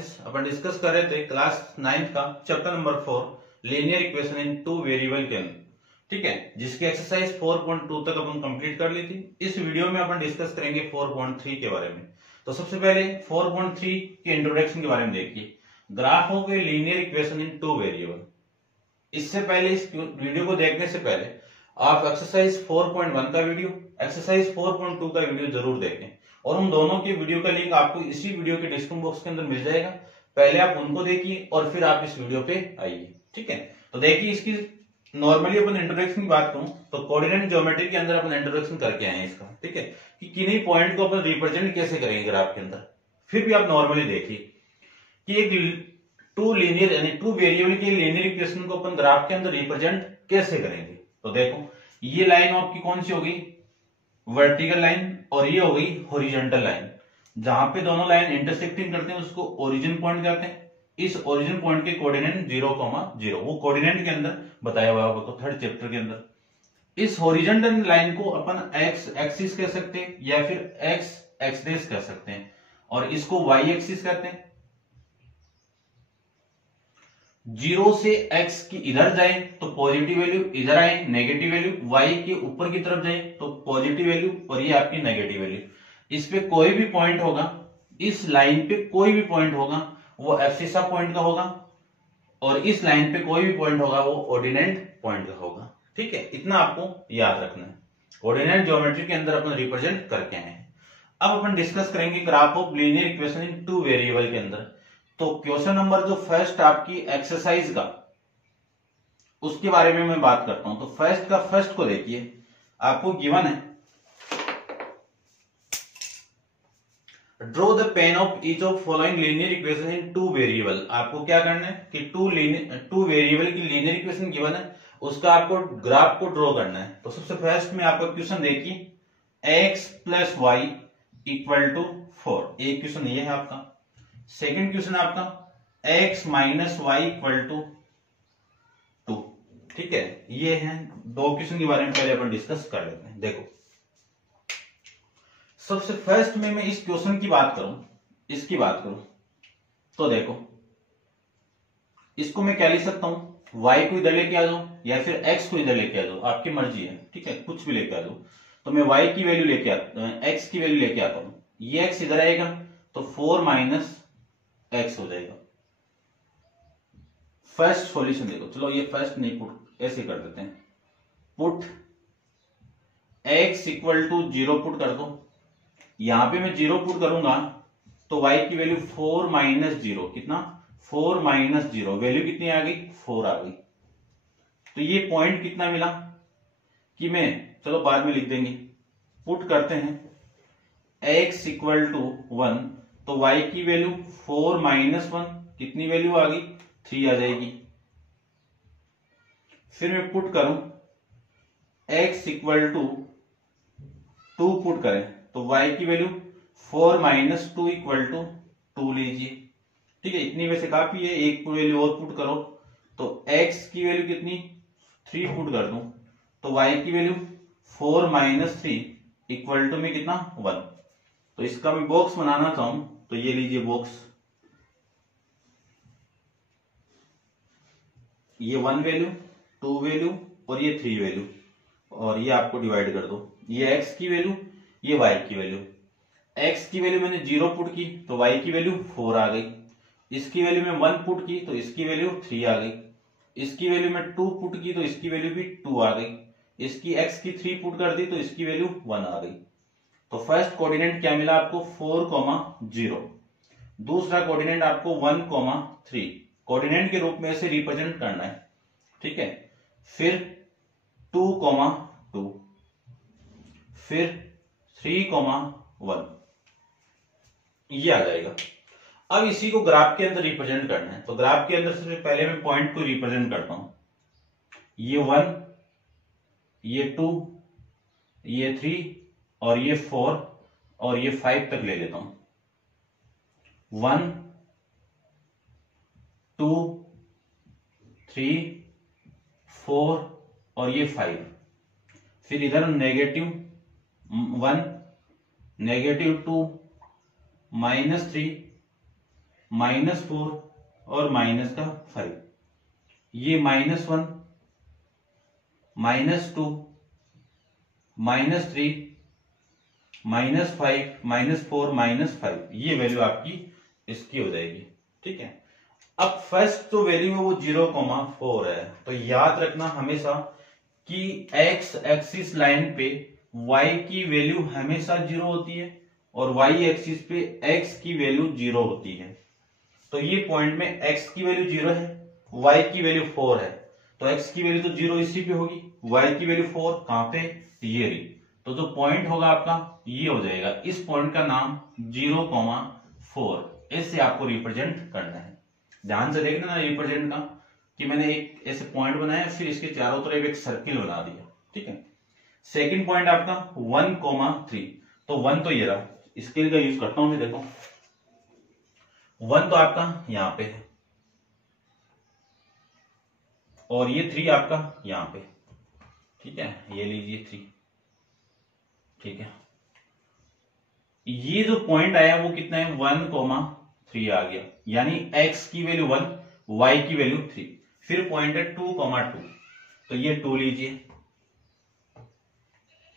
Classes अपन discuss कर रहे थे क्लास 9th का chapter number 4 linear equation in two variable के अंदर, ठीक है, जिसकी एक्सरसाइज 4.2 तक अपन कंप्लीट कर ली थी। इस वीडियो में अपन डिस्कस करेंगे 4.3 के बारे में। तो सबसे पहले 4.3 के इंट्रोडक्शन के बारे में देखिए, graph of a linear equation in two variable. इससे पहले, इस वीडियो को देखने से पहले आप एक्सरसाइज 4.1 का वीडियो, एक्सरसाइज 4.2 का वीडियो जरूर देखें, और उन दोनों के वीडियो का लिंक आपको इसी वीडियो के डिस्क्रिप्शन बॉक्स के अंदर मिल जाएगा। पहले आप उनको देखिए और फिर आप इस वीडियो पे आइए, ठीक है। तो देखिए, इसकी नॉर्मली अपन इंट्रोडक्शन की बात करूं तो कोऑर्डिनेट ज्योमेट्री के अंदर अपन इंट्रोडक्शन करके आए हैं इसका, ठीक है, कि किन्हीं पॉइंट को अपन रिप्रेजेंट कैसे करेंगे ग्राफ के अंदर। फिर भी आप नॉर्मली देखिए कि एक टू लीनियर यानी टू वेरिएबल के लीनियर इक्वेशन को अपन ग्राफ के अंदर रिप्रेजेंट कैसे करेंगे। तो देखो, ये लाइन आपकी कौन सी होगी, वर्टिकल लाइन, और ये हो गई हॉरिजॉन्टल लाइन। जहां पे दोनों लाइन इंटरसेक्टिंग करते हैं उसको ओरिजिन पॉइंट कहते हैं। इस ओरिजिन पॉइंट के कोऑर्डिनेट 0,0, वो कोऑर्डिनेट के अंदर बताया हुआ है आपको थर्ड चैप्टर के अंदर। इस हॉरिजॉन्टल लाइन को अपन एक्स एक्सिस कह सकते हैं या फिर एक्स एक्स कह सकते हैं, और इसको वाई एक्सिस कहते हैं। 0 से x की इधर जाए तो पॉजिटिव वैल्यू, इधर आए नेगेटिव वैल्यू, y के ऊपर की तरफ जाए तो पॉजिटिव वैल्यू, और ये आपकी नेगेटिव वैल्यू। इस पे कोई भी पॉइंट होगा, इस लाइन पे कोई भी पॉइंट होगा वो एब्सिसा पॉइंट का होगा, और इस लाइन पे कोई भी पॉइंट होगा वो ऑर्डिनेट पॉइंट का होगा, ठीक है। इतना आपको याद रखना है। कोऑर्डिनेट ज्योमेट्री के अंदर अपन रिप्रेजेंट करके आए हैं। अब अपन डिस्कस करेंगे graph of linear equation in two variable के अंदर। तो क्वेश्चन नंबर जो फर्स्ट आपकी एक्सरसाइज का, उसके बारे में मैं बात करता हूं। तो फर्स्ट का फर्स्ट को देखिए, आपको गिवन है, draw the pain of each of following linear equation in two variable. आपको क्या करना है कि टू वेरिएबल की लीनियर इक्वेशन गिवन है, उसका आपको ग्राफ को ड्रॉ करना है। तो सबसे फर्स्ट में आपका क्वेश्चन देखिए, x plus Y equal to 4, एक क्वेश्चन ये है आपका। सेकेंड क्वेश्चन आपका x minus Y equal to 2, ठीक है। ये हैं दो क्वेश्चन के बारे में पहले अपन डिस्कस कर लेते हैं। देखो, सबसे फर्स्ट में मैं इस क्वेश्चन की बात करूं, इसकी बात करूं तो देखो, इसको मैं क्या लिख सकता हूं, y को इधर लेके आ जाऊं या फिर x को इधर लेके आ जाऊं, आपकी मर्जी है, ठीक है, कुछ भी लेके आ जाओ। तो मैं y की वैल्यू लेके आता, x की वैल्यू लेके आता हूं, ये x इधर आएगा तो 4 माइनस x हो जाएगा। फर्स्ट सॉल्यूशन देखो, चलो ये फर्स्ट नहीं, पुट ऐसे कर देते हैं, put x equal to 0 put कर दो। यहां पे मैं 0 पुट करूंगा तो y की वैल्यू 4 माइनस 0, कितना, 4 माइनस 0, वैल्यू कितनी आ गई, 4 आ गई। तो ये पॉइंट कितना मिला कि मैं, चलो बाद में लिख देंगे, पुट करते हैं x इक्वल टू 1, तो y की वैल्यू 4 माइनस 1, कितनी वैल्यू आ गई, 3 आ जाएगी। फिर मैं पुट करूं x इक्वल टू 2 पुट करें तो y की वैल्यू 4 माइनस 2 इक्वल टू 2 लीजिए, ठीक है। इतनी वैसे काफी है, एक वैल्यू और पुट करो तो x की वैल्यू कितनी, 3 पुट कर दूं तो y की वैल्यू 4 माइनस 3 इक्वल टू में कितना, 1। तो इसका मैं बॉक्स बनाना चाहूं तो ये लीजिए बॉक्स, ये 1 वैल्यू, 2 वैल्यू और ये 3 वैल्यू, और ये आपको डिवाइड कर दो, ये x की वैल्यू, ये y की वैल्यू। x की वैल्यू मैंने 0 पुट की तो y की वैल्यू 4 आ गई, इसकी वैल्यू में 1 पुट की तो इसकी वैल्यू 3 आ गई, इसकी वैल्यू में 2 पुट की तो इसकी वैल्यू भी 2 आ गई, इसकी x की 3 पुट कर दी तो इसकी वैल्यू 1 आ गई। तो फर्स्ट कोऑर्डिनेट क्या मिला आपको, 4,0। दूसरा कोऑर्डिनेट आपको 1,3 कोऑर्डिनेट के रूप में इसे रिप्रेजेंट करना है, ठीक है। फिर 2,2, फिर 3,1, ये आ जाएगा। अब इसी को ग्राफ के अंदर रिप्रेजेंट करना है। तो ग्राफ के अंदर सबसे पहले मैं पॉइंट को रिप्रेजेंट करता हूं, ये 1, ये 2, ये 3 और ये 4 और ये 5 तक ले लेता हूं। 1, 2, 3, 4 और ये 5। फिर इधर -1, -2, -3, -4 और -5, ये -1, -2, -3, -5, -4, -5, ये वैल्यू आपकी इसकी हो जाएगी। ठीक है, अब फर्स्ट जो वैल्यू है वो 0,4 है। तो याद रखना हमेशा कि एक्स एक्सिस लाइन पे y की वैल्यू हमेशा 0 होती है और y एक्सिस पे x की वैल्यू 0 होती है। तो ये पॉइंट में x की वैल्यू 0 है, y की वैल्यू 4 है, तो x की वैल्यू तो 0 इसी पे होगी, y की वैल्यू 4 कहां पे, ये रही। तो जो पॉइंट होगा आपका ये हो जाएगा, इस पॉइंट का नाम 0,4, इससे आपको रिप्रेजेंट करना है। ध्यान से देखना ना रिप्रेजेंट का, कि मैंने एक ऐसे पॉइंट बनाया फिर इसके चारों तरफ एक सर्किल बना दिया। ठीक है, सेकंड पॉइंट आपका 1,3, तो 1 तो ये रहा, स्केल का यूज करता हूं मैं, देखो 1 तो आपका यहां पे है और ये 3 आपका यहां पे। ठीक है, ये लीजिए 3। ठीक है, ये जो पॉइंट आया वो कितना है, 1,3 आ गया, यानी x की वैल्यू 1, y की वैल्यू 3। फिर पॉइंट है 2,2, तो ये 2 लीजिए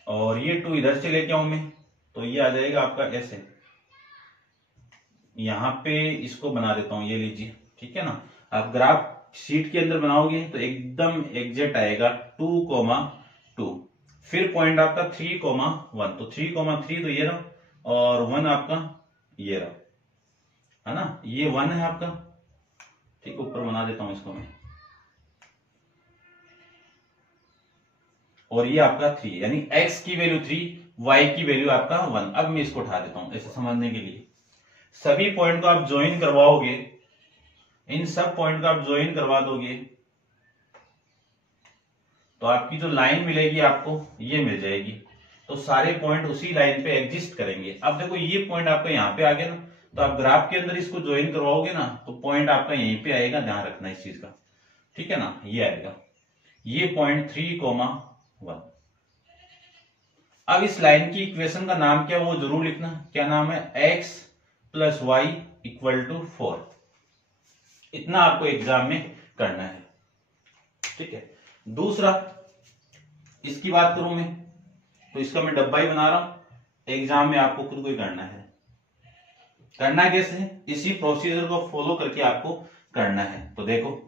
और ये 2 इधर से लेके आऊं मैं, तो ये आ जाएगा आपका ऐसे, यहां पे इसको बना देता हूं, ये लीजिए। ठीक है ना, आप ग्राफ शीट के अंदर बनाओगे तो एकदम एग्जैक्ट आएगा 2,2। फिर पॉइंट आपका 3,1, तो 3,3 तो ये रहा और 1 आपका ये रहा, है ना, ये 1 है आपका। ठीक, ऊपर बना देता हूं इसको मैं, और ये आपका 3, यानी x की वैल्यू 3, y की वैल्यू आपका 1। अब मैं इसको उठा देता हूं ऐसे समझने के लिए। सभी पॉइंट को आप ज्वाइन करवाओगे, इन सब पॉइंट को आप ज्वाइन करवा दोगे तो आपकी जो लाइन मिलेगी आपको ये मिल जाएगी। तो सारे पॉइंट उसी लाइन पे एग्जिस्ट करेंगे। अब देखो ये पॉइंट आपका यहाँ पे आ गया ना, तो आप ग्राफ के अंदर इसको ज्वाइन करवाओगे ना तो पॉइंट आपका यहीं पे आएगा, ध्यान रखना इस चीज का। ठीक है ना, ये आएगा, ये पॉइंट 3,1। अब इस लाइन की इक्वेशन का नाम क्या वो जरूर लिखना, क्या नाम है, x + y = 4। इतना आपको एग्जाम में करना है। ठीक है, दूसरा इसकी बात करूं मैं, तो इसका मैं डब्बा ही बना रहा हूं, एग्जाम में आपको खुद को ही करना है। करना कैसे है, इसी प्रोसीजर को फॉलो करके आपको करना है। तो देखो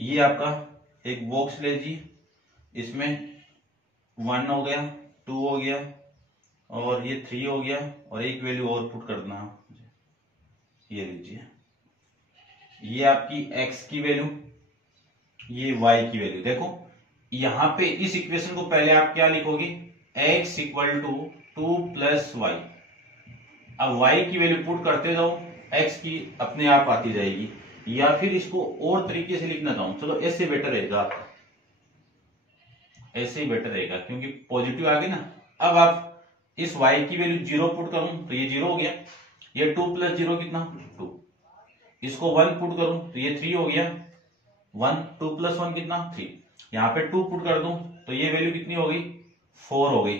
ये आपका एक बॉक्स ले लीजिए, इसमें 1 हो गया, 2 हो गया और ये 3 हो गया और एक वैल्यू और पुट कर देना, ये लीजिए, ये आपकी x की वैल्यू, ये y की वैल्यू। देखो यहां पे इस इक्वेशन को पहले आप क्या लिखोगे, x = 2 + y। अब y की वैल्यू पुट करते जाओ, x की अपने आप आती जाएगी। या फिर इसको और तरीके से लिखना चाहूं, चलो ऐसे बेटर रहेगा आपका, ऐसे ही बेटर रहेगा क्योंकि पॉजिटिव आ गई ना। अब आप इस y की वैल्यू 0 पुट करूं तो ये 0 हो गया, ये 2 + 0 कितना, 2। इसको 1 पुट करूं तो ये 3 हो गया, 1, 2 + 1 कितना, 3। यहां पे 2 पुट कर दूं तो ये वैल्यू कितनी हो गई, 4 हो गई।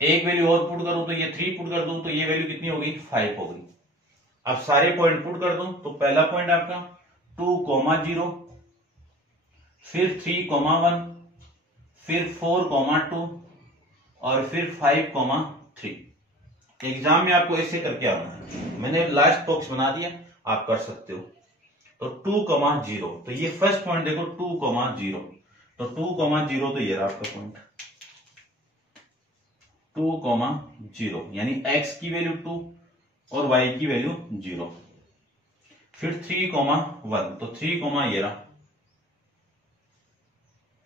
एक वैल्यू और पुट करूं तो ये 3 पुट कर दूं तो ये वैल्यू कितनी हो गई, 5 हो गई। अब सारे पॉइंट पुट कर दूं तो पहला पॉइंट आपका 2,0, फिर 3,1, फिर 4,2 और फिर 5,3। एग्जाम में आपको ऐसे करके आना है। मैंने लास्ट बॉक्स बना दिया, आप कर सकते हो। तो 2,0, तो ये फर्स्ट पॉइंट देखो 2,0, तो 2,0 तो ये रहा आपका पॉइंट 2,0, यानी x की वैल्यू 2 और y की वैल्यू 0। फिर 3,1, तो 3, ये रहा,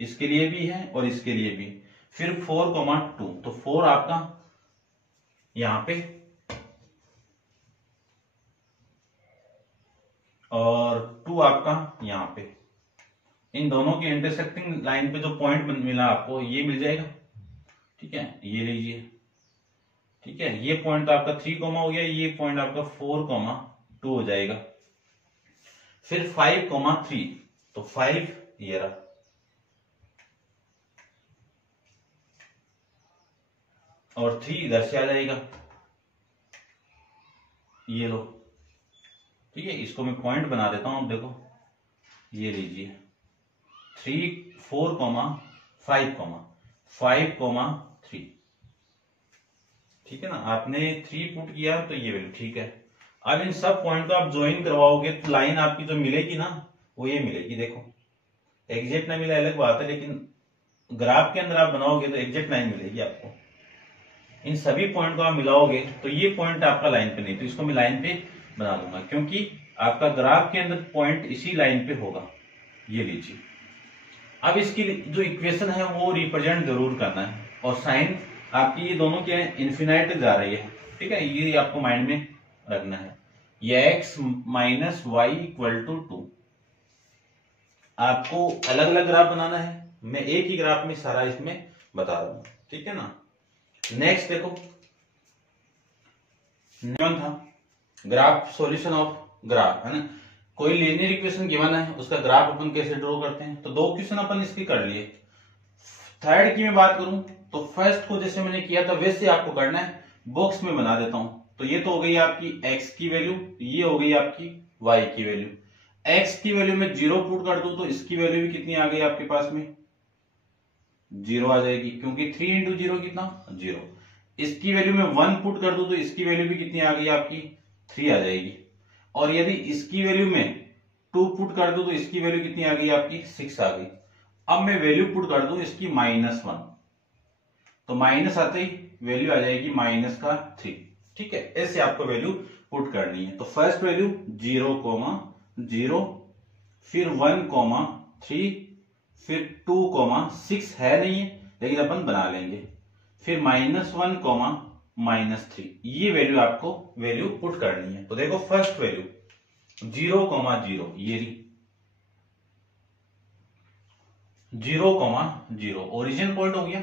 इसके लिए भी है और इसके लिए भी। फिर 4,2, तो 4 आपका यहां पे और 2 आपका यहां पे। इन दोनों की इंटरसेक्टिंग लाइन पे जो पॉइंट मिला आपको ये मिल जाएगा। ठीक है, ये लीजिए। ठीक है, ये पॉइंट तो आपका 3, हो गया, ये पॉइंट आपका 4,2 हो जाएगा। फिर 5,3, तो 5 ये रहा, और 3 इधर से आ जाएगा, ये लो। ठीक है, इसको मैं पॉइंट बना देता हूं। देखो ये लीजिए 3 4 5 3। ठीक है ना, आपने 3 पुट किया तो ये वैल्यू ठीक है। अब इन सब पॉइंट को आप ज्वाइन करवाओगे तो लाइन आपकी जो मिलेगी ना वो ये मिलेगी। देखो एग्जैक्ट ना मिले अलग बात है, लेकिन ग्राफ के अंदर आप बनाओगे तो एग्जैक्ट लाइन मिलेगी आपको। इन सभी पॉइंट को आप मिलाओगे तो ये पॉइंट आपका लाइन पे नहीं, तो इसको मैं लाइन पे बना दूंगा क्योंकि आपका ग्राफ के अंदर पॉइंट इसी लाइन पे होगा। ये लीजिए, अब इसकी जो इक्वेशन है वो रिप्रेजेंट जरूर करना है, और साइन आपकी ये दोनों क्या है, इन्फिनाइट जा रही है। ठीक है, ये आपको माइंड में रखना है। ये x minus Y equal to 2। आपको अलग अलग ग्राफ बनाना है, मैं एक ही ग्राफ में सारा इसमें बता रहा हूं। ठीक है ना, नेक्स्ट देखो था ग्राफ, सॉल्यूशन ऑफ ग्राफ है ना। कोई लीनियर इक्वेशन गिवन है, उसका ग्राफ अपन कैसे ड्रॉ करते हैं, तो 2 क्वेश्चन अपन इसके कर लिए। थर्ड की मैं बात करूं तो फर्स्ट को जैसे मैंने किया था वैसे आपको करना है, बॉक्स में बना देता हूं। तो ये तो हो गई आपकी x की वैल्यू, ये हो गई आपकी y की वैल्यू। x की वैल्यू में 0 पुट कर दूं तो इसकी वैल्यू भी कितनी आ गई आपके पास में, 0 आ जाएगी, क्योंकि 3 इंटू 0 कितना 0। इसकी वैल्यू में 1 पुट कर दूं तो इसकी वैल्यू भी कितनी आ गई आपकी 3 आ जाएगी। और यदि इसकी वैल्यू में 2 पुट कर दूं तो इसकी वैल्यू कितनी आ गई आपकी 6 आ गई। अब मैं वैल्यू पुट कर दूं इसकी -1, तो माइनस आते ही वैल्यू आ जाएगी -3। ठीक है, ऐसे आपको वैल्यू पुट करनी है। तो फर्स्ट वैल्यू 0,0, फिर 1,3, फिर 2,6 है नहीं है लेकिन अपन बना लेंगे, फिर -1, -3। ये वैल्यू आपको वैल्यू पुट करनी है। तो देखो फर्स्ट वैल्यू 0,0, ये 0,0 ओरिजिन पॉइंट हो गया।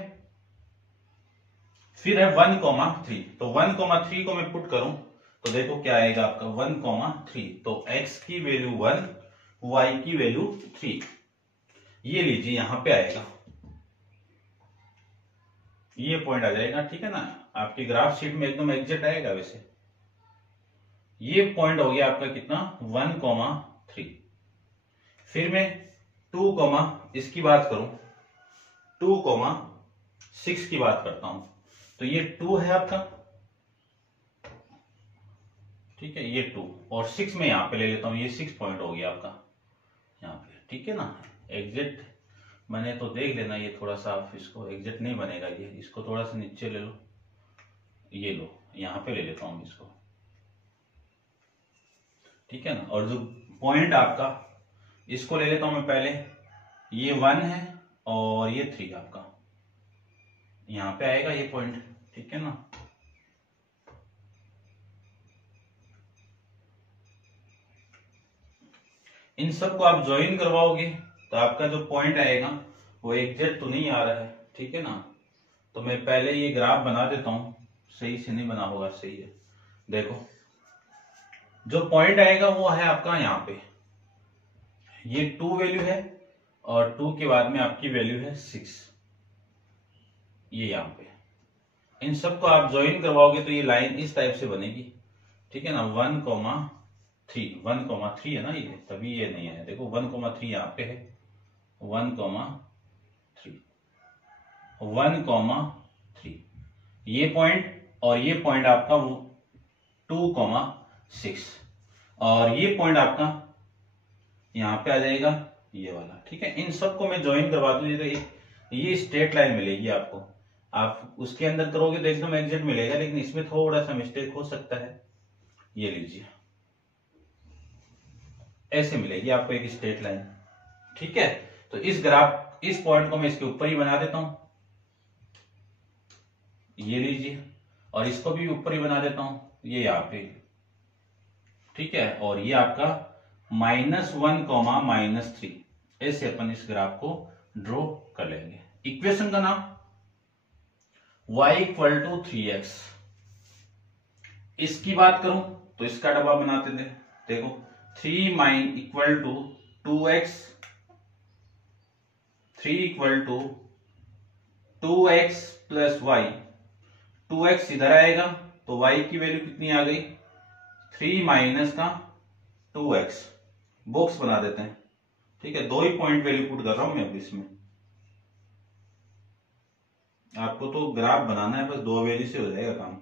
फिर है 1,3, तो 1,3 को मैं पुट करूं तो देखो क्या आएगा आपका 1,3। तो x की वैल्यू 1, y की वैल्यू 3। ये लीजिए यहां पे आएगा, ये पॉइंट आ जाएगा। ठीक है ना, आपकी ग्राफ शीट में एकदम एग्जैक्ट आएगा। वैसे ये पॉइंट हो गया आपका कितना 1,3। फिर मैं 2, इसकी बात करूं 2,6 की बात करता हूं, तो ये 2 है आपका। ठीक है, ये 2 और 6 में यहां पे ले लेता हूं, ये 6 पॉइंट हो गया आपका यहाँ पे। ठीक है ना, एग्जैक्ट मैंने तो देख लेना, ये थोड़ा सा आप इसको एग्जैक्ट नहीं बनेगा, ये इसको थोड़ा सा नीचे ले लो, ये लो यहां पे ले लेता हूं इसको। ठीक है ना, और जो पॉइंट आपका इसको ले लेता हूं मैं पहले, ये 1 है और ये 3 आपका यहां पे आएगा ये पॉइंट। ठीक है ना, इन सबको आप ज्वाइन करवाओगे तो आपका जो पॉइंट आएगा वो एग्जैक्ट तो नहीं आ रहा है। ठीक है ना, तो मैं पहले ये ग्राफ बना देता हूं, सही से नहीं बना होगा, सही है। देखो जो पॉइंट आएगा वो है आपका यहाँ पे, ये 2 वैल्यू है और 2 के बाद में आपकी वैल्यू है 6, ये यहाँ पे। इन सबको आप ज्वाइन करवाओगे तो ये लाइन इस टाइप से बनेगी। ठीक है ना, 1,3 है ना, ये तभी ये नहीं है। देखो 1,3 यहाँ पे है, 1,3 ये पॉइंट, और ये पॉइंट आपका 2,6, और ये पॉइंट आपका यहाँ पे आ जाएगा ये वाला। ठीक है, इन सबको मैं ज्वाइन करवा दूं तो ये स्ट्रेट लाइन मिलेगी आपको। आप उसके अंदर करोगे तो एकदम एग्जैक्ट मिलेगा, लेकिन इसमें थोड़ा सा मिस्टेक हो सकता है। ये लीजिए ऐसे मिलेगी आपको एक स्ट्रेट लाइन। ठीक है, तो इस ग्राफ इस पॉइंट को मैं इसके ऊपर ही बना देता हूं, ये लीजिए, और इसको भी ऊपर ही बना देता हूं, ये यहाँ पे। ठीक है, और ये आपका -1, -3, ऐसे अपन इस ग्राफ को ड्रॉ कर लेंगे। इक्वेशन का नाम y = 3x। इसकी बात करूं तो इसका डब्बा बनाते थे। देखो 3 = 2x, 3 = 2x + y 2x इधर आएगा तो y की वैल्यू कितनी आ गई 3 माइनस का 2x। बॉक्स बना देते हैं, ठीक है। 2 ही पॉइंट वैल्यू पुट कर रहा हूं मैं अब इसमें। आपको तो ग्राफ बनाना है, बस 2 वैल्यू से हो जाएगा काम।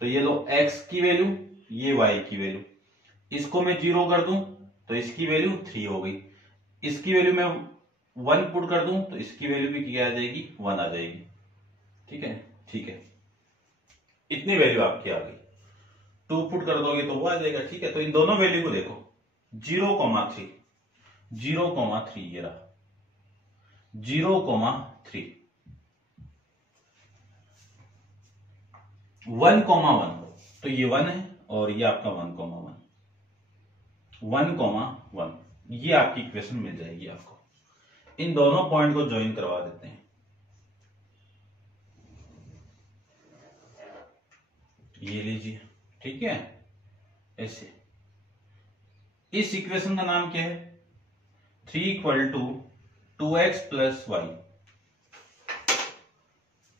तो ये लो x की वैल्यू, ये y की वैल्यू, इसको मैं 0 कर दूं तो इसकी वैल्यू 3 हो गई। इसकी वैल्यू मैं 1 पुट कर दूं तो इसकी वैल्यू भी क्या आ जाएगी 1 आ जाएगी, ठीक है। ठीक है, इतनी वैल्यू आपकी आ गई। 2 पुट कर दोगे तो वो आ जाएगा, ठीक है। तो इन दोनों वैल्यू को देखो 0,3 0,3 ये रहा 0,3 1,1 तो ये 1 है और ये आपका 1,1 1,1 ये आपकी इक्वेशन मिल जाएगी आपको। इन दोनों पॉइंट को ज्वाइन करवा देते हैं। ये लीजिए, ठीक है। ऐसे इस इक्वेशन का नाम क्या है 3 = 2x + y।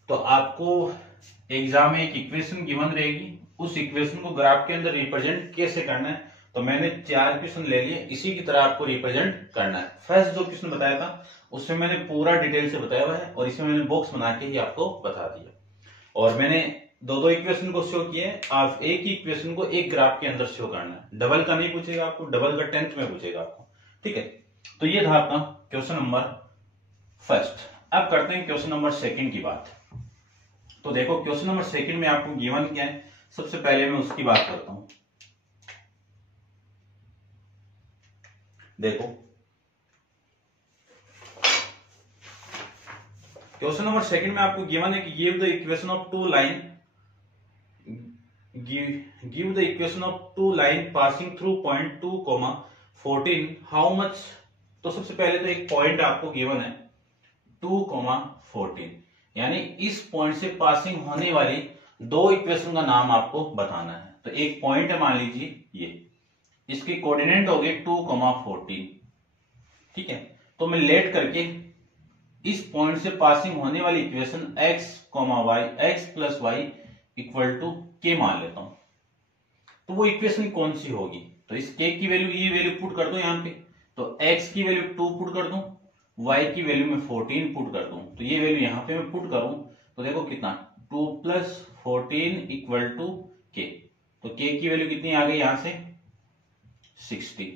तो आपको एग्जाम में एक इक्वेशन गिवन रहेगी, उस इक्वेशन को ग्राफ के अंदर रिप्रेजेंट कैसे करना है। तो मैंने 4 क्वेश्चन ले लिए, इसी की तरह आपको रिप्रेजेंट करना है। फर्स्ट जो क्वेश्चन बताया था उसमें मैंने पूरा डिटेल से बताया हुआ है और इसमें मैंने बॉक्स बना के ही आपको बता दिया। और मैंने 2 इक्वेशन को शो किए। आप एक ही इक्वेशन को एक ग्राफ के अंदर शो करना है। डबल का नहीं पूछेगा आपको, डबल का 10th में पूछेगा आपको, ठीक है। तो ये था आपका क्वेश्चन नंबर फर्स्ट। अब करते हैं क्वेश्चन नंबर सेकंड की बात। तो देखो क्वेश्चन नंबर सेकंड में आपको गिवन क्या है, सबसे पहले मैं उसकी बात करता हूं। देखो क्वेश्चन नंबर सेकंड में आपको गिवन है कि give the equation of two line give the equation of two line passing through point 2, 14 how much. तो सबसे पहले तो एक पॉइंट आपको गिवन है 2, 14, यानी इस पॉइंट से पासिंग होने वाली 2 इक्वेशन का नाम आपको बताना है। तो एक पॉइंट है, मान लीजिए ये, इसके कोऑर्डिनेट हो गए 2, 14, ठीक है। तो मैं लेट करके इस पॉइंट से पासिंग होने वाली equation x, y x + y = k मान लेता हूं। तो वो इक्वेशन कौन सी होगी, तो इस k की वैल्यू, ये वैल्यू पुट कर दो यहां पे। तो x की वैल्यू 2 पुट कर दूं, y की वैल्यू में 14 पुट कर दूं। तो ये वैल्यू यहां पे मैं पुट करूं तो देखो कितना 2 + 14 = k। तो k की वैल्यू कितनी आ गई यहां से 60।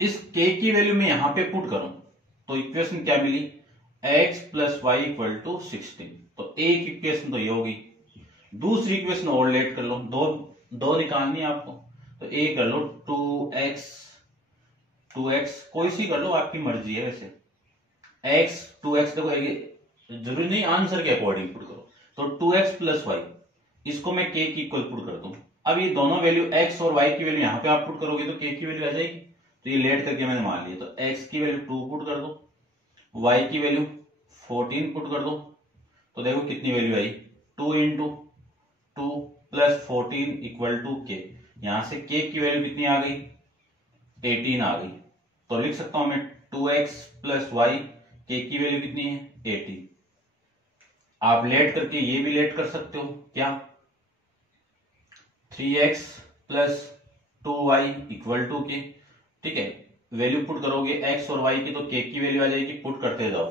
इस k की वैल्यू में यहां पे पुट करूं तो इक्वेशन क्या मिली x + y = 16। तो एक इक्वेशन तो ये होगी। दूसरी इक्वेशन और लेट कर लो, दो निकालनी है आपको। तो ए कर लो 2x कोई सी कर लो, आपकी मर्जी है। वैसे x 2x देखो जरूरी नहीं आंसर के अकॉर्डिंग पुट करो। तो 2x + y इसको मैं k की इक्वल पुट कर दूं। अब ये दोनों वैल्यू x और y की वैल्यू यहां पे आप पुट करोगे तो k की वैल्यू आ जाएगी। तो ये लेट करके मैंने मान लिया। तो x की वैल्यू 2 पुट कर दो, y की वैल्यू 14 पुट कर दो। तो देखो कितनी वैल्यू आई 2 × 2 + 14 = k। यहां से k की वैल्यू कितनी आ गई 18 आ गई। तो लिख सकता हूं मैं 2x + y, k की वैल्यू कितनी है 18। आप लेट करके ये भी लेट कर सकते हो, क्या 3x + 2y = k, ठीक है। वैल्यू पुट करोगे x और y की तो k की वैल्यू आ जाएगी, पुट करते जाओ,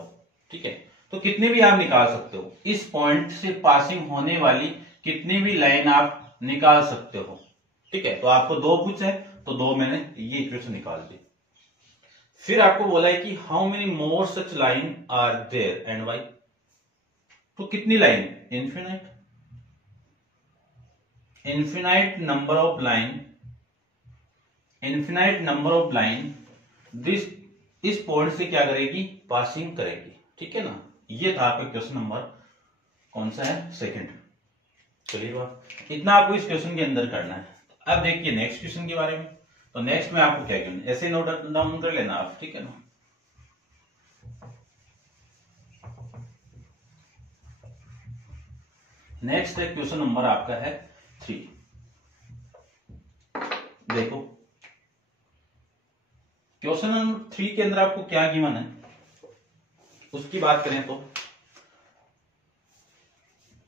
ठीक है। तो कितने भी आप निकाल सकते हो, इस पॉइंट से पासिंग होने वाली कितनी भी लाइन आप निकाल सकते हो, ठीक है। तो आपको 2 पूछा है तो 2 मैंने ये इक्वेशन निकाल दी। फिर आपको बोला है कि how many more such line are there and why. तो कितनी line infinite number of line this इस पॉइंट से क्या करेगी पासिंग करेगी, ठीक है ना। ये था आपका क्वेश्चन नंबर कौन सा है सेकंड। चलिए बात इतना आपको इस क्वेश्चन के अंदर करना है। अब देखिए नेक्स्ट क्वेश्चन के बारे में। तो नेक्स्ट में आपको क्या करना है, ऐसे नोट डाउन कर लेना आप, ठीक है ना। नेक्स्ट है क्वेश्चन नंबर आपका है 3। देखो क्वेश्चन नंबर 3 के अंदर आपको क्या गिवन है उसकी बात करें तो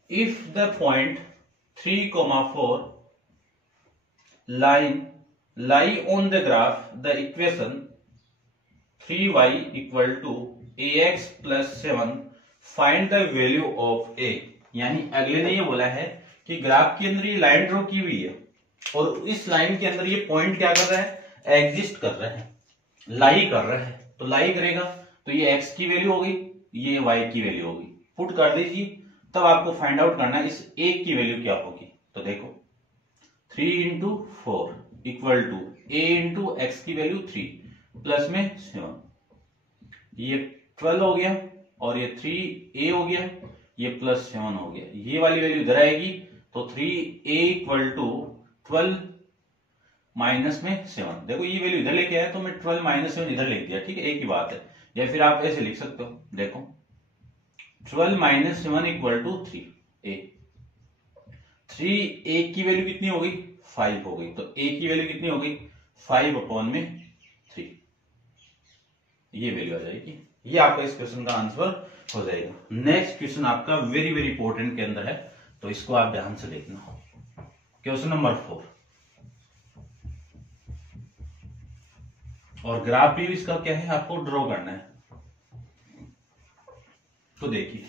if the point 3,4 lie on the graph, the equation 3y equal to ax plus 7 find the value of a। यानी अगले ने ये बोला है कि ग्राफ के अंदर ये लाइन ड्रॉ की हुई है और इस लाइन के अंदर ये पॉइंट क्या कर रहा है, एग्जिस्ट कर रहा है, लाई कर रहा है। तो लाई करेगा तो ये x की वैल्यू होगी, ये y की वैल्यू होगी, पुट कर दीजिए। तब आपको फाइंड आउट करना है इस a की वैल्यू क्या होगी। तो देखो 3 into 4 equal to a into X की वैल्यू 3 प्लस में 7, ये 12 हो गया और ये 3a हो गया, ये प्लस 7 हो गया। ये वाली वैल्यू इधर आएगी तो 3a इक्वल टू 12 माइनस में 7। देखो ये वैल्यू इधर लेके आया तो मैं 12 माइनस 7 इधर लिख दिया, ठीक है, एक ही बात है। या फिर आप ऐसे लिख सकते हो, देखो 12 minus 7 equal to 3a। 3a की वैल्यू कितनी हो गई, 5 हो गई। तो a की वैल्यू कितनी हो गई, 5/3। ये वैल्यू आ जाएगी। ये आपका इस क्वेश्चन का आंसर हो जाएगा। नेक्स्ट क्वेश्चन आपका वेरी वेरी इंपॉर्टेंट के अंदर है, तो इसको आप ध्यान से देखना। क्वेश्चन नंबर 4 और ग्राफ भी इसका क्या है, आपको ड्रॉ करना है। तो देखिए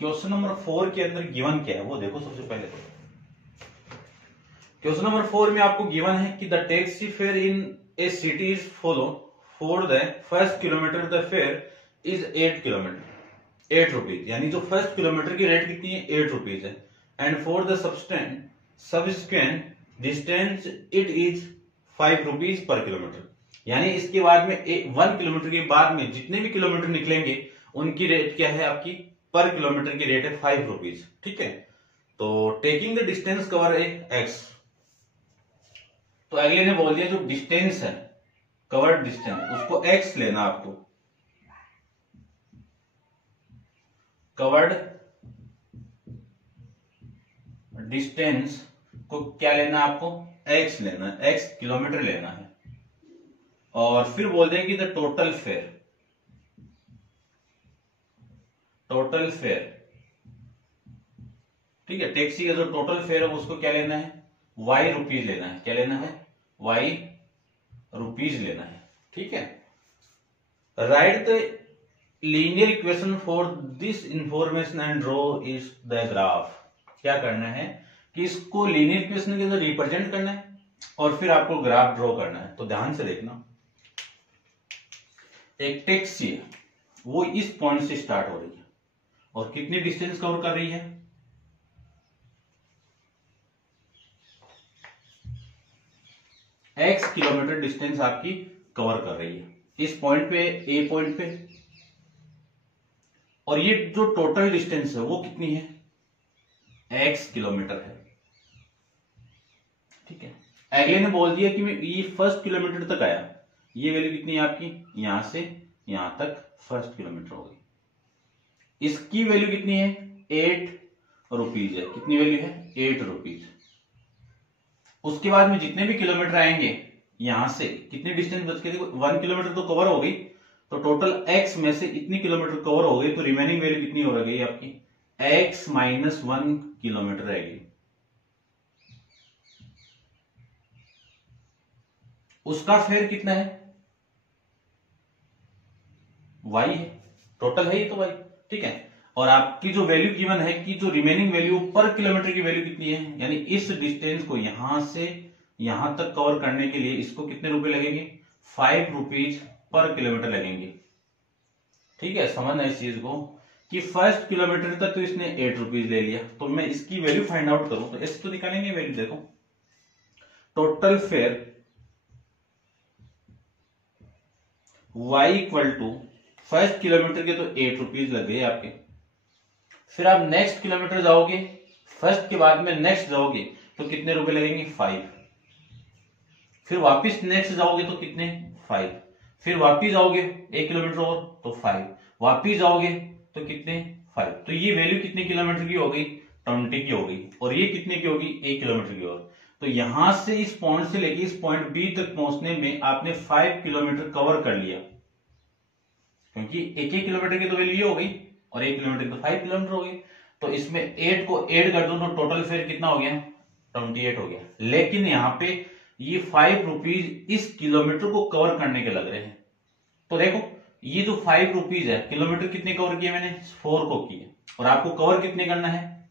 क्वेश्चन नंबर 4 के अंदर गिवन क्या है वो देखो। सबसे पहले तो क्वेश्चन नंबर 4 में आपको गिवन है कि the taxi fair in A city is follow for the first kilometre the fair is 8 kilometre 8 rupees. यानी जो फर्स्ट किलोमीटर की रेट कितनी है, 8 रुपीज है। And for the subsequent distance it is 5 rupees per kilometre. यानी इसके बाद में 1 किलोमीटर के बाद में जितने भी किलोमीटर निकलेंगे उनकी रेट क्या है, आपकी पर किलोमीटर की रेट है 5 रुपीज। ठीक है, तो टेकिंग द डिस्टेंस कवर है एक्स। तो अगले ने बोल दिया जो डिस्टेंस है, कवर्ड डिस्टेंस, उसको एक्स लेना आपको। कवर्ड डिस्टेंस को क्या लेना आपको, एक्स लेना है, एक्स किलोमीटर लेना है। और फिर बोल दिया कि the total fair, total fair, ठीक है, टैक्सी का जो टोटल फेयर है उसको क्या लेना है, वाई रुपीज लेना है। क्या लेना है, वाई रुपीज लेना है। ठीक है, right the linear equation for this information and draw is the graph. क्या करना है कि इसको लीनियर इक्वेशन के अंदर रिप्रेजेंट करना है और फिर आपको ग्राफ ड्रॉ करना है। तो ध्यान से देखना, एक टैक्सी है, वो इस पॉइंट से स्टार्ट हो रही है और कितनी डिस्टेंस कवर कर रही है, x किलोमीटर डिस्टेंस आपकी कवर कर रही है इस पॉइंट पे, ए पॉइंट पे। और ये जो टोटल डिस्टेंस है वो कितनी है, x किलोमीटर है। ठीक है, अगले ने बोल दिया कि मैं ये फर्स्ट किलोमीटर तक आया, ये वैल्यू कितनी है आपकी, यहां से यहां तक फर्स्ट किलोमीटर हो गई। इसकी वैल्यू कितनी है, 8 रुपीज है। कितनी वैल्यू है, 8 रुपीज। उसके बाद में जितने भी किलोमीटर आएंगे यहां से कितनी डिस्टेंस बच के, देखो 1 किलोमीटर तो कवर हो गई, तो टोटल x में से इतनी किलोमीटर कवर हो गई, तो रिमेनिंग वैल्यू कितनी हो गई आपकी, x माइनस 1 किलोमीटर रहेगी। उसका फेयर कितना है, y है, टोटल है ये तो y। ठीक है, और आपकी जो वैल्यू गिवन है कि जो रिमेनिंग वैल्यू पर किलोमीटर की वैल्यू कितनी है, यानी इस डिस्टेंस को यहां से यहां तक कवर करने के लिए इसको कितने रुपए लगेंगे, 5 रुपीज पर किलोमीटर लगेंगे। ठीक है, समझना इस चीज को कि फर्स्ट किलोमीटर तक तो इसने 8 रुपीज ले लिया, तो मैं इसकी वैल्यू फाइंड आउट करूं तो ऐसे तो निकालेंगे वैल्यू। देखो total fare y equal to first kilometre के तो 8 रुपीज लग गए आपके। फिर आप नेक्स्ट किलोमीटर जाओगे, फर्स्ट के बाद में नेक्स्ट जाओगे तो कितने रुपए लगेंगे, 5। फिर वापस नेक्स्ट जाओगे तो कितने, 5। फिर वापस जाओगे 1 किलोमीटर और तो 5। वापस जाओगे तो कितने, 5। तो ये वैल्यू कितने किलोमीटर की हो गई, 20 की हो गई। और ये कितने की होगी, 1 किलोमीटर की होगी। तो यहां से इस पॉइंट से लेके इस पॉइंट बी तक पहुंचने में आपने 5 किलोमीटर कवर कर लिया, क्योंकि 1 किलोमीटर की तो वैल्यू ये हो गई और 1 किलोमीटर की तो 5 किलोमीटर हो गई। तो इसमें 8 को ऐड कर दो तो टोटल फिर कितना हो गया, 28 हो गया। लेकिन यहाँ पे ये 5 रुपीज इस किलोमीटर को कवर करने के लग रहे हैं। तो देखो ये जो 5 रुपीज है, किलोमीटर कितने कवर किए मैंने, 4 को किए, और आपको कवर कितने करना है,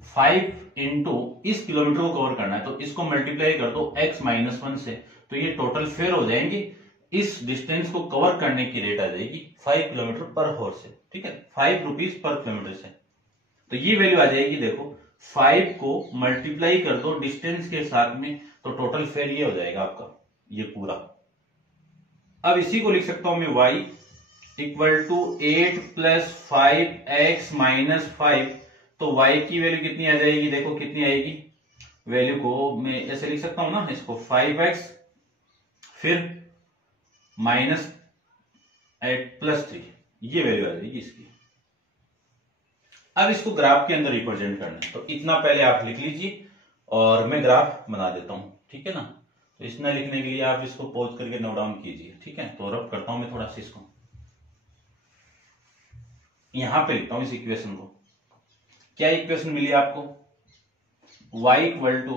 5 इंटू इस किलोमीटर को कवर करना है। तो इसको मल्टीप्लाई कर दो x-1 से, तो ये टोटल फेयर हो जाएंगे। इस डिस्टेंस को कवर करने की रेट आ जाएगी 5 किलोमीटर पर हॉर से, ठीक है, 5 रुपीज पर किलोमीटर से। तो ये वैल्यू आ जाएगी, देखो 5 को मल्टीप्लाई कर दो डिस्टेंस के साथ में, तो टोटल फेयर ये हो जाएगा आपका ये पूरा। अब इसी को लिख सकता हूं मैं y equal to 8 plus 5x-5। तो y की वैल्यू कितनी आ जाएगी, देखो कितनी आएगी, वैल्यू को मैं ऐसे लिख सकता हूं ना, इसको 5x फिर माइनस 8 प्लस 3, ये वैल्यू आ जाएगी इसकी। अब इसको ग्राफ के अंदर रिप्रेजेंट करना है, तो इतना पहले आप लिख लीजिए और मैं ग्राफ बना देता हूं, ठीक है ना। तो इतना लिखने के लिए आप इसको पॉज करके नोट डाउन कीजिए, ठीक है। तो रब करता हूं मैं थोड़ा सा इसको, यहां पे लिखता हूं इस इक्वेशन को। क्या इक्वेशन मिली आपको, y equal to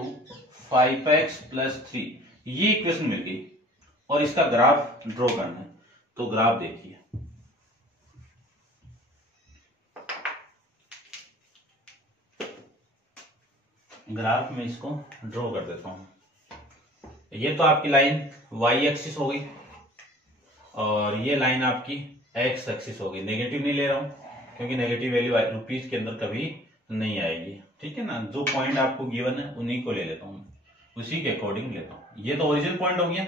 5x plus 3, ये इक्वेशन मिल गई और इसका ग्राफ ड्रॉ करना है। तो ग्राफ देखिए, ग्राफ में इसको ड्रॉ कर देता हूं। ये तो आपकी लाइन y एक्सिस हो गई और ये लाइन आपकी x एक्सिस हो गई। नेगेटिव नहीं ले रहा हूं क्योंकि नेगेटिव वैल्यू रुपीज के अंदर कभी नहीं आएगी, ठीक है ना। जो पॉइंट आपको गिवन है उन्हीं को ले लेता हूं, उसी के अकॉर्डिंग लेता हूं। ये तो ओरिजिनल पॉइंट हो गया,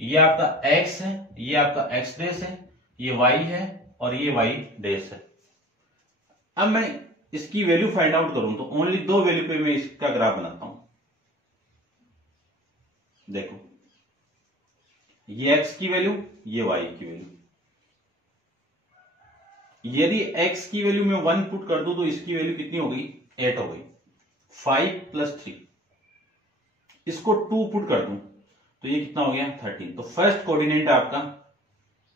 ये आपका x है, ये आपका x डैश है, ये y है और ये y डैश है। अब मैं इसकी वैल्यू फाइंड आउट करूं तो ओनली दो वैल्यू पे मैं इसका ग्राफ बनाता हूं। देखो ये x की वैल्यू, ये y की वैल्यू। यदि x की वैल्यू में 1 पुट कर दूं तो इसकी वैल्यू कितनी हो गई, 8 हो गई। 5 प्लस 3, इसको 2 पुट कर दूं तो ये कितना हो गया, 13। तो फर्स्ट कोऑर्डिनेट आपका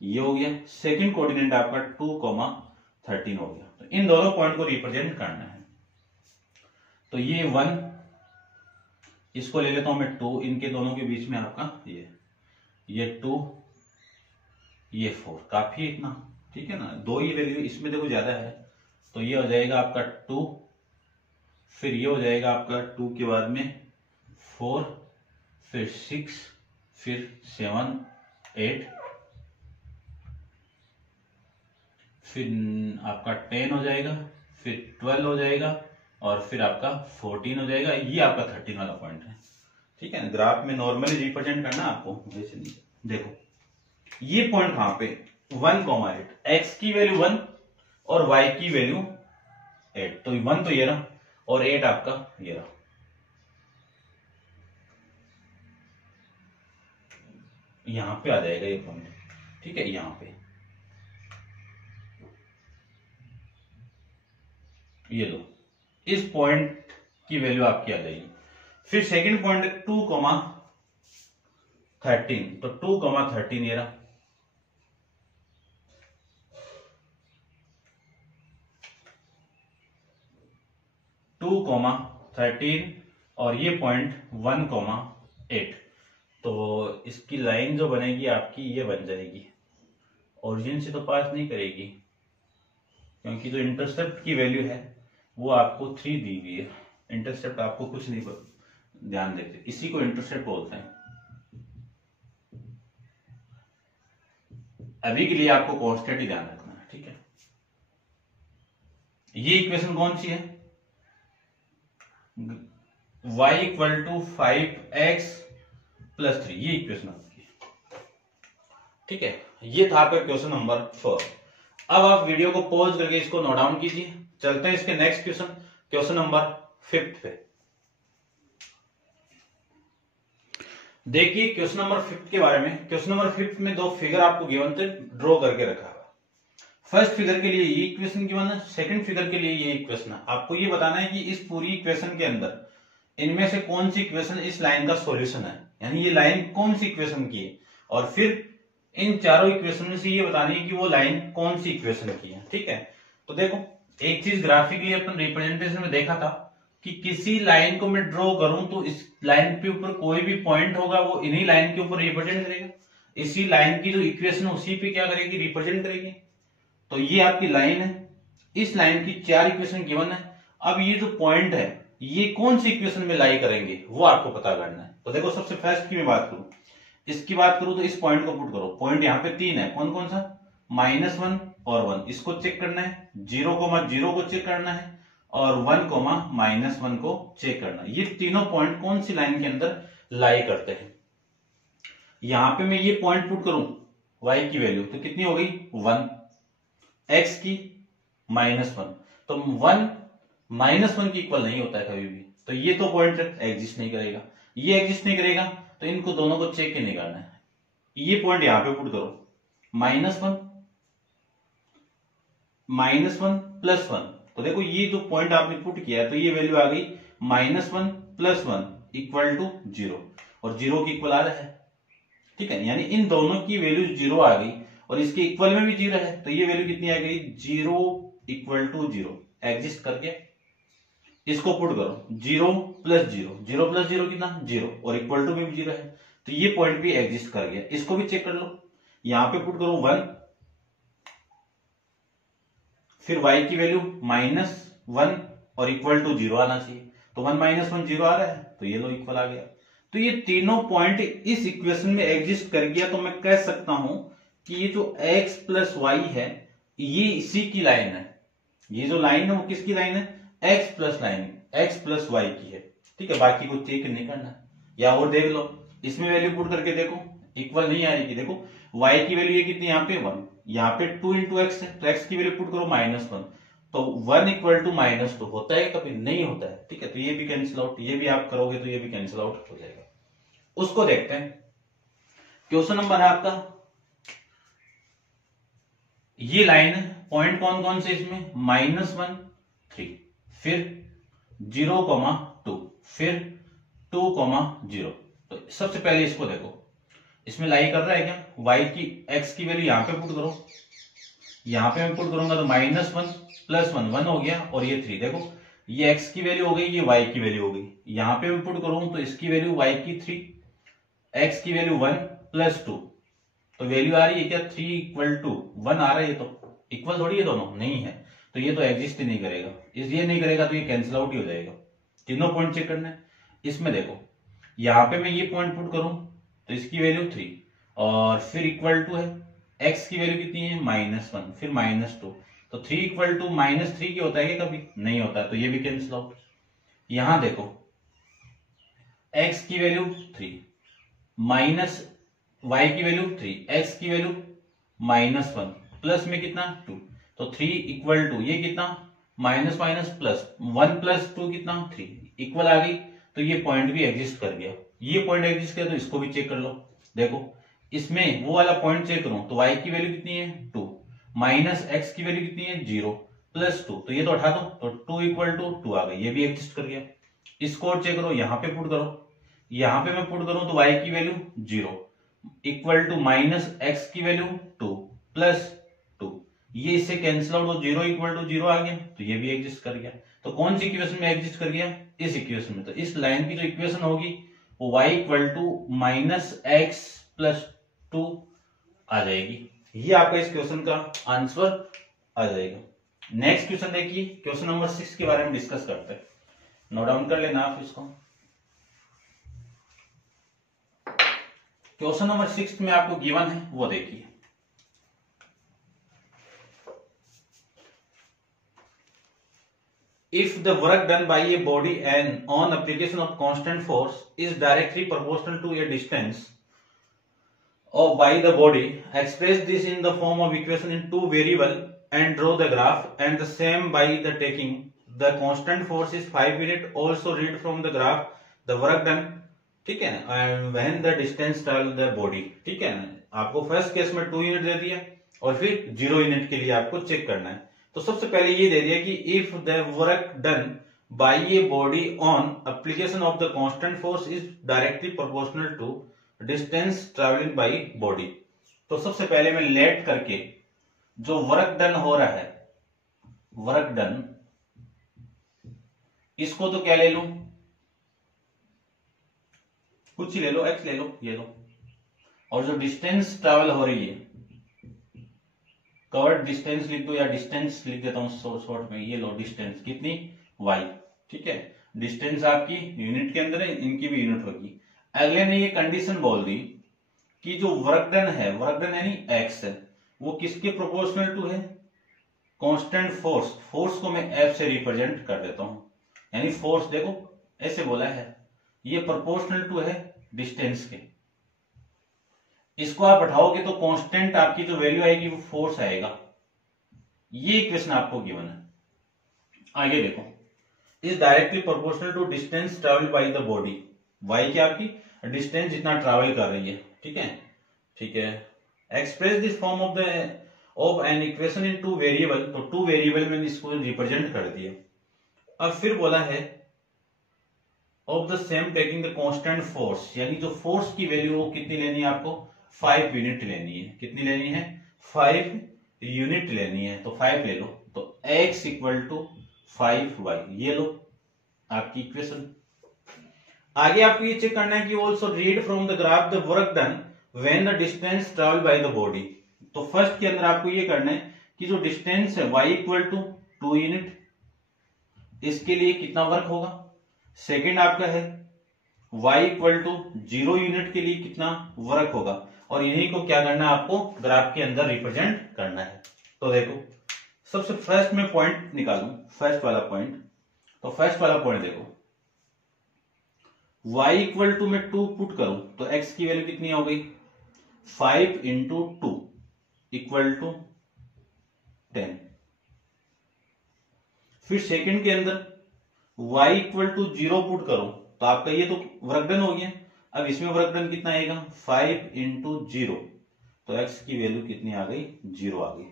ये हो गया, सेकंड कोऑर्डिनेट आपका 2,13 हो गया। तो इन दोनों पॉइंट को रिप्रेजेंट करना है। तो ये 1, इसको ले लेता हूं मैं 2, इनके दोनों के बीच में आपका ये 2, ये 4, काफी इतना, ठीक है ना। दो ही वैल्यू इसमें देखो ज्यादा है, तो ये हो जाएगा आपका 2, फिर ये हो जाएगा आपका 2 के बाद में 4, फिर 6, फिर 7, 8, फिर आपका 10 हो जाएगा, फिर 12 हो जाएगा और फिर आपका 14 हो जाएगा। ये आपका 13 वाला पॉइंट है, ठीक है। ग्राफ में नॉर्मली रिप्रेजेंट करना आपको वैसे नहीं। देखो ये पॉइंट कहां पे, 1,8, x की वैल्यू 1 और y की वैल्यू 8। तो 1 तो ये रहा और 8 आपका ये रहा। यहां पे आ जाएगा ये पॉइंट, ठीक है। यहां पे ये लो, इस पॉइंट की वैल्यू आपकी आ जाएगी। फिर सेकंड पॉइंट 2,13, तो 2,13 ये रहा। टू कॉमा 13 और ये पॉइंट 1,8। तो इसकी लाइन जो बनेगी आपकी ये बन जाएगी, ओरिजिन से तो पास नहीं करेगी क्योंकि जो इंटरसेप्ट की वैल्यू है वो आपको 3 दी हुई है। इंटरसेप्ट आपको कुछ नहीं ध्यान देते, इसी को इंटरसेप्ट बोलते हैं। अभी के लिए आपको कांस्टेंट ही ध्यान रखना है, ठीक है। ये इक्वेशन कौन सी है, y equal to 5x plus 3, ये इक्वेशन आपकी, ठीक है। ये था आपका क्वेश्चन नंबर 4। अब आप वीडियो को पॉज करके इसको नोट डाउन कीजिए। चलते हैं इसके नेक्स्ट क्वेश्चन, क्वेश्चन नंबर 5 पे। देखिए क्वेश्चन नंबर 5 के बारे में। क्वेश्चन नंबर 5 में दो फिगर आपको गिवन थे, ड्रॉ करके रखा है। फर्स्ट फिगर के लिए ये इक्वेशन गिवन है, सेकंड फिगर के लिए ये इक्वेशन है। आपको ये बताना है कि इस पूरी इक्वेशन के अंदर इनमें से कौन सी इक्वेशन इस लाइन का सॉल्यूशन है, यानी ये लाइन कौन सी इक्वेशन की है, और फिर इन चारों इक्वेशन में से ये बतानी है कि वो लाइन कौन सी इक्वेशन की है। ठीक है, तो देखो एक चीज ग्राफिकली अपन रिप्रेजेंटेशन में देखा था कि किसी लाइन को मैं ड्रॉ करूं तो इस लाइन के ऊपर कोई भी पॉइंट होगा वो इन्हीं लाइन के ऊपर रिप्रेजेंट करेगा, इसी लाइन की जो इक्वेशन उसी पे क्या करेगी, रिप्रेजेंट करेगी। तो ये आपकी लाइन है, इस लाइन की चार इक्वेशन गिवन है। अब ये जो पॉइंट है ये कौन सी इक्वेशन में लाई करेंगे वो आपको पता करना है। तो देखो सबसे फर्स्ट की मैं बात करूं, इसकी बात करूं तो इस पॉइंट को पुट करो। पॉइंट यहाँ पे तीन है, कौन कौन सा, -1 और 1, इसको चेक करना है। 0,0 को चेक करना है और 1,-1 को चेक करना है। ये तीनों पॉइंट कौन सी लाइन के अंदर लाई करते हैं। यहां पे मैं ये पॉइंट पुट करूं y की वैल्यू तो कितनी हो गई 1, x की -1, तो 1 -1 की इक्वल नहीं होता है कभी भी, तो ये तो पॉइंट एग्जिस्ट नहीं करेगा, ये एग्जिस्ट नहीं करेगा, तो इनको दोनों को चेक नहीं करना है। ये पॉइंट यहां पे पुट करो, -1 +1, तो देखो ये जो पॉइंट आपने पुट किया है तो ये वैल्यू आ गई -1 + 1 = 0, और 0 की इक्वल आ रहा है। ठीक है, यानी इन दोनों की वैल्यू 0 आ गई और इसके इक्वल में भी 0 है, तो ये वैल्यू कितनी आ गई 0 = 0, एग्जिस्ट करके इसको पुट करो। 0 + 0, 0 + 0 कितना 0, और इक्वल टू में भी 0 है, तो ये पॉइंट भी एग्जिस्ट कर गया। इसको भी चेक कर लो, यहां पे पुट करो 1, फिर y की वैल्यू -1 और इक्वल टू 0 आना चाहिए, तो 1 - 1 0 आ रहा है, तो ये लो इक्वल आ गया। तो ये तीनों पॉइंट इस इक्वेशन में एग्जिस्ट कर गया, तो मैं कह सकता हूं कि ये जो x + y है ये इसी की लाइन है। ये जो लाइन है वो किसकी लाइन है, x plus line, x + y की है। ठीक है, बाकी को चेक नहीं करना, या और देख लो, इसमें वैल्यू पुट करके देखो इक्वल नहीं आएगी। देखो y की वैल्यू ये कितनी, यहाँ पे 1, यहाँ पे 2 × x है, तो x की वैल्यू पुट करो -1, तो 1 = -2 होता है कभी, नहीं होता है। ठीक है, तो ये भी कैंसिल आउट, ये भी आप करोगे तो ये भी कैंसिल आउट हो जाएगा। उसको देखते हैं, क्वेश्चन नंबर है आपका, ये लाइन है, पॉइंट कौन कौन से इसमें, -1 3, फिर 0,2, फिर 2,0। तो सबसे पहले इसको देखो, इसमें लाई कर रहा है क्या, y की x की वैल्यू यहां पे पुट करो, यहां पे मैं पुट करूंगा तो -1 + 1 1 हो गया, और ये 3, देखो ये x की वैल्यू हो गई, ये y की वैल्यू हो गई। यहां पे मैं पुट करूं तो इसकी वैल्यू y की 3, x की वैल्यू 1 + 2, तो वैल्यू आ रही है क्या 3 = 1 आ रहा है, ये तो इक्वल थोड़ी है, दोनों नहीं है, तो ये तो एग्जिस्ट ही नहीं करेगा, इसलिए नहीं करेगा तो ये कैंसिल आउट ही हो जाएगा। तीनों पॉइंट चेक करना है। इसमें देखो यहां पे मैं ये पॉइंट पुट करूं तो इसकी वैल्यू 3, और फिर इक्वल टू है x की वैल्यू कितनी है -1, फिर -2, तो 3 = -3 की होता है क्या कभी, नहीं होता, तो ये भी कैंसिल आउट। यहां देखो x की वैल्यू 3, माइनस y की वैल्यू 3, x की वैल्यू -1, प्लस में कितना 2, तो 3 = ये कितना माइनस माइनस प्लस 1 + 2 कितना 3, इक्वल आ गई, तो ये पॉइंट भी एग्जिस्ट कर गया। ये पॉइंट एग्जिस्ट किया तो इसको भी चेक कर लो। देखो इसमें वो वाला पॉइंट चेक करो तो y की वैल्यू कितनी है 2, माइनस x की वैल्यू कितनी है 0, + 2, तो ये तो हटा दो, तो 2 = 2 आ गई, ये भी एग्जिस्ट कर गया। इसको और चेक करो, यहां पे पुट करो, यहां पे मैं पुट करूं तो y की वैल्यू 0 = -x की वैल्यू 2 + 2, ये इससे कैंसिल आउट, तो 0 = 0 आ गया, तो ये भी एग्जिस्ट कर गया। तो कौन सी इक्वेशन में एग्जिस्ट कर गया, इस इक्वेशन में। तो इस लाइन की जो इक्वेशन होगी वो y = -x + 2 आ जाएगी। ये आपका इस क्वेश्चन का आंसर आ जाएगा। नेक्स्ट क्वेश्चन देखिए, क्वेश्चन नंबर 6 के बारे में डिस्कस करते हैं, नोट डाउन कर लेना आप इसको। क्वेश्चन नंबर 6 में आपको गिवन है वो देखिए, if the work done by a body and on application of constant force is directly proportional to a distance of by the body, express this in the form of equation in two variable and draw the graph, and the same by the taking the constant force is 5 unit, also read from the graph the work done, ठीक है ना, and when the distance travel the body, ठीक है ना। आपको first case में 2 unit दे दिया और फिर 0 यूनिट के लिए आपको चेक करना है। तो सबसे पहले ये दे दिया कि if the work done by a body on application of the constant force is directly proportional to distance travelling by body. तो सबसे पहले मैं लेट करके जो वर्क डन हो रहा है, वर्क डन, इसको तो क्या ले लूं, कुछ ही ले लो, एक्स ले लो, ये लो। और जो डिस्टेंस ट्रैवल हो रही है, कवर्ड डिस्टेंस लिख दो या डिस्टेंस लिख देता हूं शॉर्ट में, ये लो डिस्टेंस कितनी, y। ठीक है, डिस्टेंस आपकी यूनिट के अंदर है, इनकी भी यूनिट होगी। अगले ने ये कंडीशन बोल दी कि जो वर्क डन है, वर्क डन यानी x है, वो किसके प्रोपोर्शनल टू है, कांस्टेंट फोर्स। फोर्स को मैं f से रिप्रेजेंट कर देता हूं, यानी फोर्स देखो ऐसे बोला है, ये प्रोपोर्शनल टू है डिस्टेंस के। इसको आप हटाओगे तो कांस्टेंट आपकी जो वैल्यू आएगी वो फोर्स आएगा। ये इक्वेशन आपको गिवन है। आगे देखो, is directly proportional to distance travel by the body. Y क्या आपकी डिस्टेंस जितना ट्रैवल कर रही है। ठीक है, ठीक है। Express this form of an equation in two variable. तो टू वेरिएबल में इसको रिप्रेजेंट कर दिया। अब फिर बोला है of the same taking the constant force, यानी जो फोर्स की वैल्यू वो कितनी लेनी है आपको, 5 यूनिट लेनी है। कितनी लेनी है, 5 यूनिट लेनी है। तो 5 ले लो, तो x इक्वल टू 5y, ये लो आपकी इक्वेशन। आगे आपको ये चेक करना है कि also read from the graph the work done when the distance travel by the body. तो फर्स्ट के अंदर आपको ये करना है कि जो डिस्टेंस है y इक्वल टू 2 यूनिट, इसके लिए कितना वर्क होगा। सेकेंड आपका है y इक्वल टू 0 यूनिट के लिए कितना वर्क होगा, और इन्हीं को क्या करना है आपको ग्राफ के अंदर रिप्रेजेंट करना है। तो देखो सबसे फर्स्ट में पॉइंट निकालूं, फर्स्ट वाला पॉइंट। तो फर्स्ट वाला पॉइंट देखो, y इक्वल टू में 2 पुट करूं तो x की वैल्यू कितनी हो गई, 5 इंटू 2 इक्वल टू 10। फिर सेकंड के अंदर y इक्वल टू 0 पुट करो तो आपका ये तो वर्क डन हो गया। अब इसमें वर्क डन कितना आएगा, 5 इंटू 0, तो x की वैल्यू कितनी आ गई, 0 आ गई।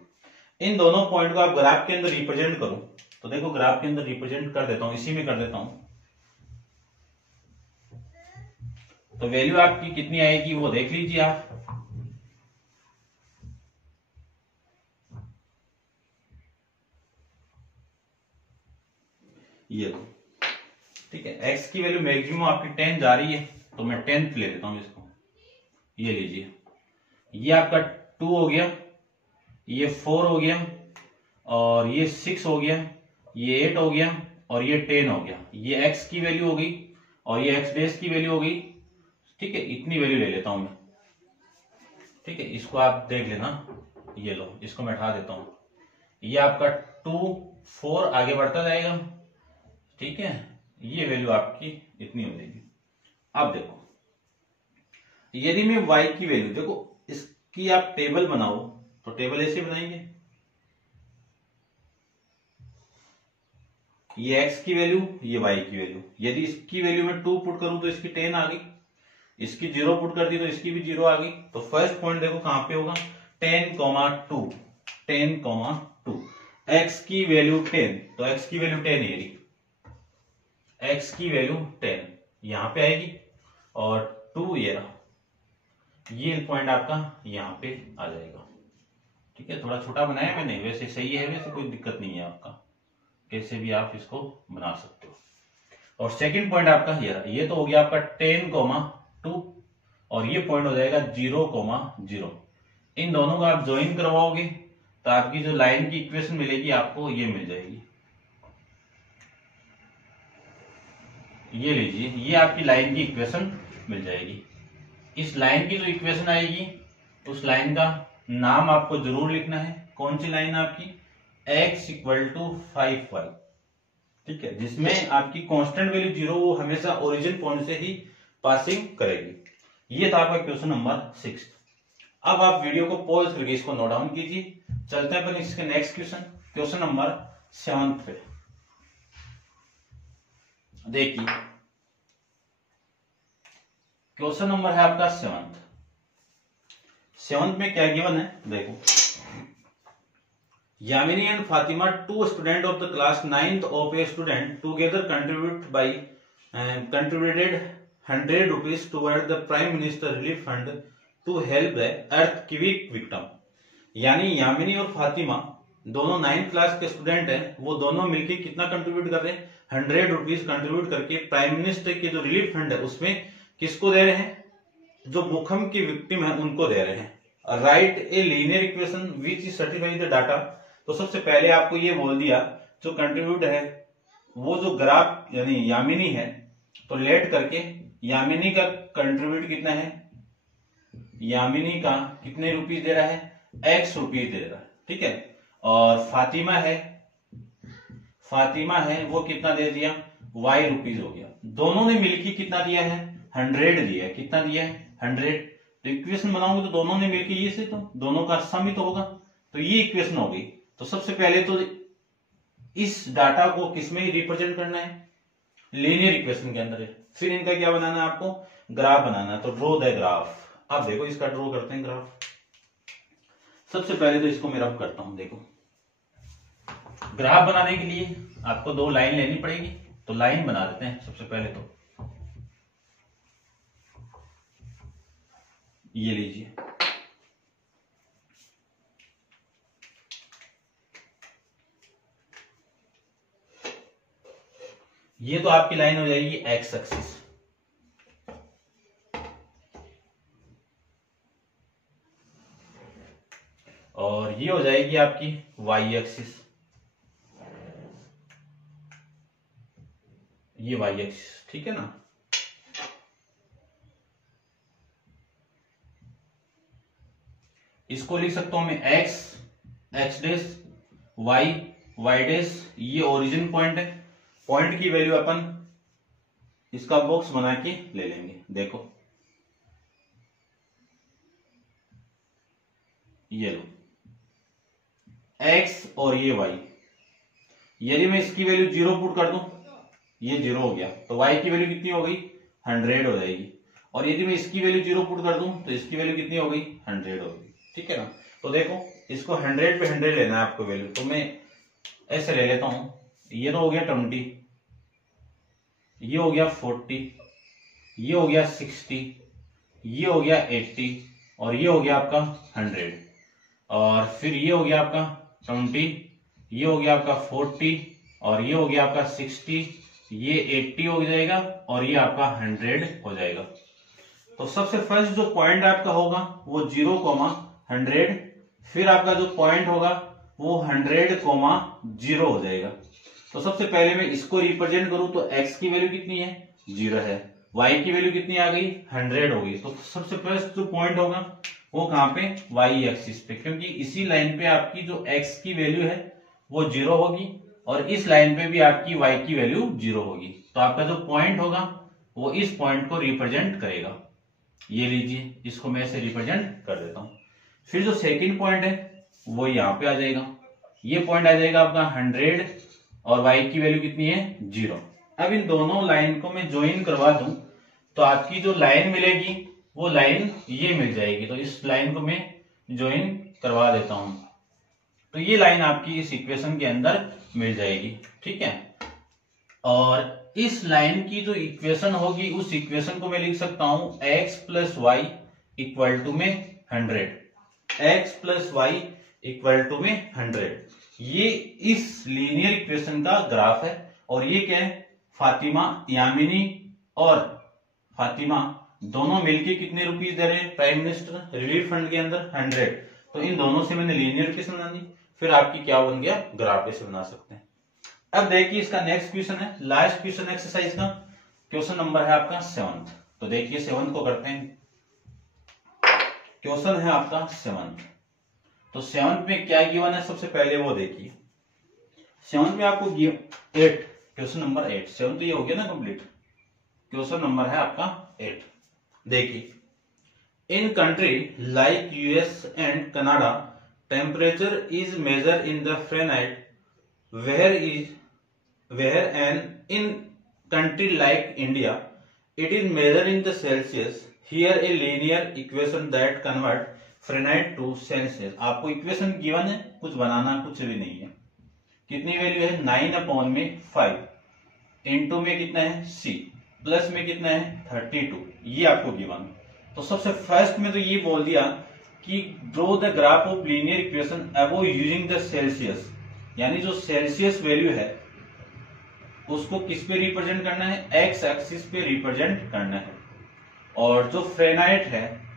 इन दोनों पॉइंट को आप ग्राफ के अंदर रिप्रेजेंट करो। तो देखो ग्राफ के अंदर रिप्रेजेंट कर देता हूं, इसी में कर देता हूं। तो वैल्यू आपकी कितनी आएगी वो देख लीजिए आप। ये लो, ठीक है। x की वैल्यू मैक्सिमम आपकी 10 जा रही है, तो मैं 10th ले लेता हूं इसको। ये लीजिए, ये आपका 2 हो गया, ये 4 हो गया, और ये 6 हो गया, ये 8 हो गया, और ये 10 हो गया। ये x की वैल्यू हो गई और ये x डैश की वैल्यू हो गई। ठीक है, इतनी वैल्यू ले लेता हूं मैं। ठीक है, इसको आप देख लेना। ये लो, इसको मैं हटा देता हूं। ये आपका 2 4 आगे बढ़ता जाएगा। ठीक है, ये वैल्यू आपकी इतनी हो जाएगी। अब देखो, यदि मैं y की वैल्यू देखो, इसकी आप टेबल बनाओ तो टेबल ऐसे बनाएंगे, ये x की वैल्यू, ये y की वैल्यू। यदि इसकी वैल्यू में 2 पुट करूं तो इसकी 10 आ गई, इसकी 0 पुट कर दी तो इसकी भी 0 आ गई। तो फर्स्ट पॉइंट देखो कहां पे होगा, 10,2, 10,2। x की वैल्यू 10, तो x की वैल्यू 10 है, x की वैल्यू 10 यहां पे आएगी, और 2 ये रहा, ये पॉइंट आपका यहां पे आ जाएगा। ठीक है, थोड़ा छोटा बनाया मैंने, वैसे सही है, वैसे कोई दिक्कत नहीं है आपका, कैसे भी आप इसको बना सकते हो। और सेकंड पॉइंट आपका ये रहा, ये तो हो गया आपका 10,2, और ये पॉइंट हो जाएगा 0,0। इन दोनों को आप ज्वाइन करवाओगे तो आपकी जो लाइन की इक्वेशन मिलेगी आपको ये मिल जाएगी। ये लीजिए, ये आपकी लाइन की इक्वेशन मिल जाएगी। इस लाइन की जो इक्वेशन आएगी, उस लाइन का नाम आपको जरूर लिखना है। कौन सी लाइन आपकी, x इक्वल टू 5y। ठीक है, जिसमें आपकी कांस्टेंट वैल्यू 0 वो हमेशा ओरिजिन पॉइंट से ही पासिंग करेगी। ये था आपका क्वेश्चन नंबर 6। अब आप वीडियो को पॉज करके इसको नोट डाउन कीजिए। चलते हैं अपन इसके नेक्स्ट क्वेश्चन, क्वेश्चन नंबर 7 पे। देखिए क्वेश्चन नंबर है आपका 7 में क्या गिवन है, देखो Yamini and Fatima, two students of the class 9th of a student, together contributed 100 rupees toward the Prime Minister Relief Fund to help the earthquake victim. यानी यामिनी और फातिमा दोनों 9th क्लास के स्टूडेंट हैं, वो दोनों मिलके कितना कंट्रीब्यूट कर रहे हैं, 100 रुपीज कंट्रीब्यूट करके प्राइम मिनिस्टर के जो रिलीफ फंड है उसमें किसको दे रहे हैं, जो भूकंप की विक्टिम है उनको दे रहे हैं। Right a linear equation which certifies the data. तो सबसे पहले आपको ये बोल दिया जो कंट्रीब्यूट है वो जो ग्राफ यानी यामिनी है, तो लेट करके यामिनी का कंट्रीब्यूट कितना है, यामिनी का कितने रुपीज दे रहा है, x रुपीज दे रहा है, ठीक है। और फातिमा है वो कितना दे दिया, y रुपीज हो गया। दोनों ने मिलकर कितना दिया है, 100 दिया है। कितना दिया है, 100। तो इक्वेशन बनाओगे तो दोनों ने मिलकर ये से तो दोनों का सम ही तो होगा, तो ये इक्वेशन हो गई। तो सबसे पहले तो इस डाटा को किसमें रिप्रेजेंट करना है, लीनियर इक्वेशन के अंदर है। फिर इनका क्या बनाना है, आपको ग्राफ बनाना है। तो ड्रॉ द ग्राफ। अब देखो इसका ड्रॉ करते हैं ग्राफ। सबसे पहले तो इसको मैं रफ करता हूं। देखो ग्राफ बनाने के लिए आपको दो लाइन लेनी पड़ेगी, तो लाइन बना देते हैं। सबसे पहले तो ये लीजिए, ये तो आपकी लाइन हो जाएगी एक्स एक्सिस, और ये हो जाएगी आपकी वाई एक्सिस, ये वाई एक्सिस, ठीक है ना। इसको लिख सकता हूं मैं एक्स डैश वाई डैश, ये ओरिजिन पॉइंट है। पॉइंट की वैल्यू अपन इसका बॉक्स बना के ले लेंगे। देखो ये लो एक्स और ये वाई, यदि मैं इसकी वैल्यू 0 पुट कर दूं, ये 0 हो गया, तो y की वैल्यू कितनी हो गई, 100 हो जाएगी। और यदि मैं इसकी वैल्यू 0 पुट कर दूं तो इसकी वैल्यू कितनी हो गई, 100 हो गई, ठीक है ना। तो देखो इसको 100 पे 100 लेना है आपको वैल्यू, तो मैं ऐसे ले लेता हूं। ये तो हो गया 20, ये हो गया 40, ये हो गया 60, ये हो गया 80, और ये हो गया आपका 100, और फिर ये हो गया आपका 20, ये हो गया आपका 40, और ये हो गया आपका 60, ये 80 हो जाएगा, और ये आपका 100 हो जाएगा। तो सबसे फर्स्ट जो पॉइंट आपका होगा वो 0,100, फिर आपका जो पॉइंट होगा वो 100,0 हो जाएगा। तो सबसे पहले मैं इसको रिप्रेजेंट करूं तो x की वैल्यू कितनी है, 0 है, y की वैल्यू कितनी आ गई, 100 हो गई। तो सबसे फर्स्ट जो पॉइंट होगा वो कहां पे, y एक्सिस पे, क्योंकि इसी लाइन पे आपकी जो x की वैल्यू है वो 0 होगी, और इस लाइन पे भी आपकी y की वैल्यू 0 होगी। तो आपका जो पॉइंट होगा वो इस पॉइंट को रिप्रेजेंट करेगा। ये लीजिए, इसको मैं ऐसे रिप्रेजेंट कर देता हूं। फिर जो सेकंड पॉइंट है वो यहां पे आ जाएगा, ये पॉइंट आ जाएगा आपका 100, और y की वैल्यू कितनी है, 0। अब इन दोनों लाइन को मैं ज्वाइन करवा दूं तो आपकी जो लाइन मिलेगी वो लाइन ये मिल जाएगी। तो इस लाइन को मैं ज्वाइन करवा देता हूं, तो ये लाइन आपकी इस इक्वेशन के अंदर मिल जाएगी, ठीक है। और इस लाइन की जो इक्वेशन होगी उस इक्वेशन को मैं लिख सकता हूं x plus Y equal to में 100, x plus Y equal to में 100। ये इस लीनियर इक्वेशन का ग्राफ है, और ये क्या है, फातिमा, यामिनी और फातिमा दोनों मिलके कितने रुपीस दे रहे हैं प्राइम मिनिस्टर रिलीफ फंड के अंदर, 100। तो इन दोनों से मैंने लीनियर इक्वेशन बना दी, फिर आपकी क्या बन गया, ग्राफ कैसे बना सकते हैं। अब देखिए इसका नेक्स्ट क्वेश्चन है, लास्ट क्वेश्चन एक्सरसाइज का, क्वेश्चन नंबर है आपका 7th। तो देखिए 7th को करते हैं, क्वेश्चन है आपका 7th। तो 7th में क्या गिवन है, सबसे पहले वो देखिए। 7th में आपको 8, क्वेश्चन नंबर 8, 7 तो ये हो गया ना कंप्लीट। क्वेश्चन नंबर है आपका 8। देखिए, in country like US and Canada temperature is measure in the Fahrenheit, where and in country like India it is measured in the Celsius. Here a linear equation that convert Fahrenheit to Celsius. आपको equation given है, कुछ बनाना कुछ भी नहीं है। कितनी value है 9/5, into में कितना है c, प्लस में कितना है 32, ये आपको गिवन। तो सबसे फर्स्ट में तो ये बोल दिया कि draw the graph of linear equation above using the Celsius, यानी जो सेल्सियस वैल्यू है उसको किस पे रिप्रेजेंट करना है, एक्स एक्सिस पे रिप्रेजेंट करना है। और जो फ़ारेनहाइट है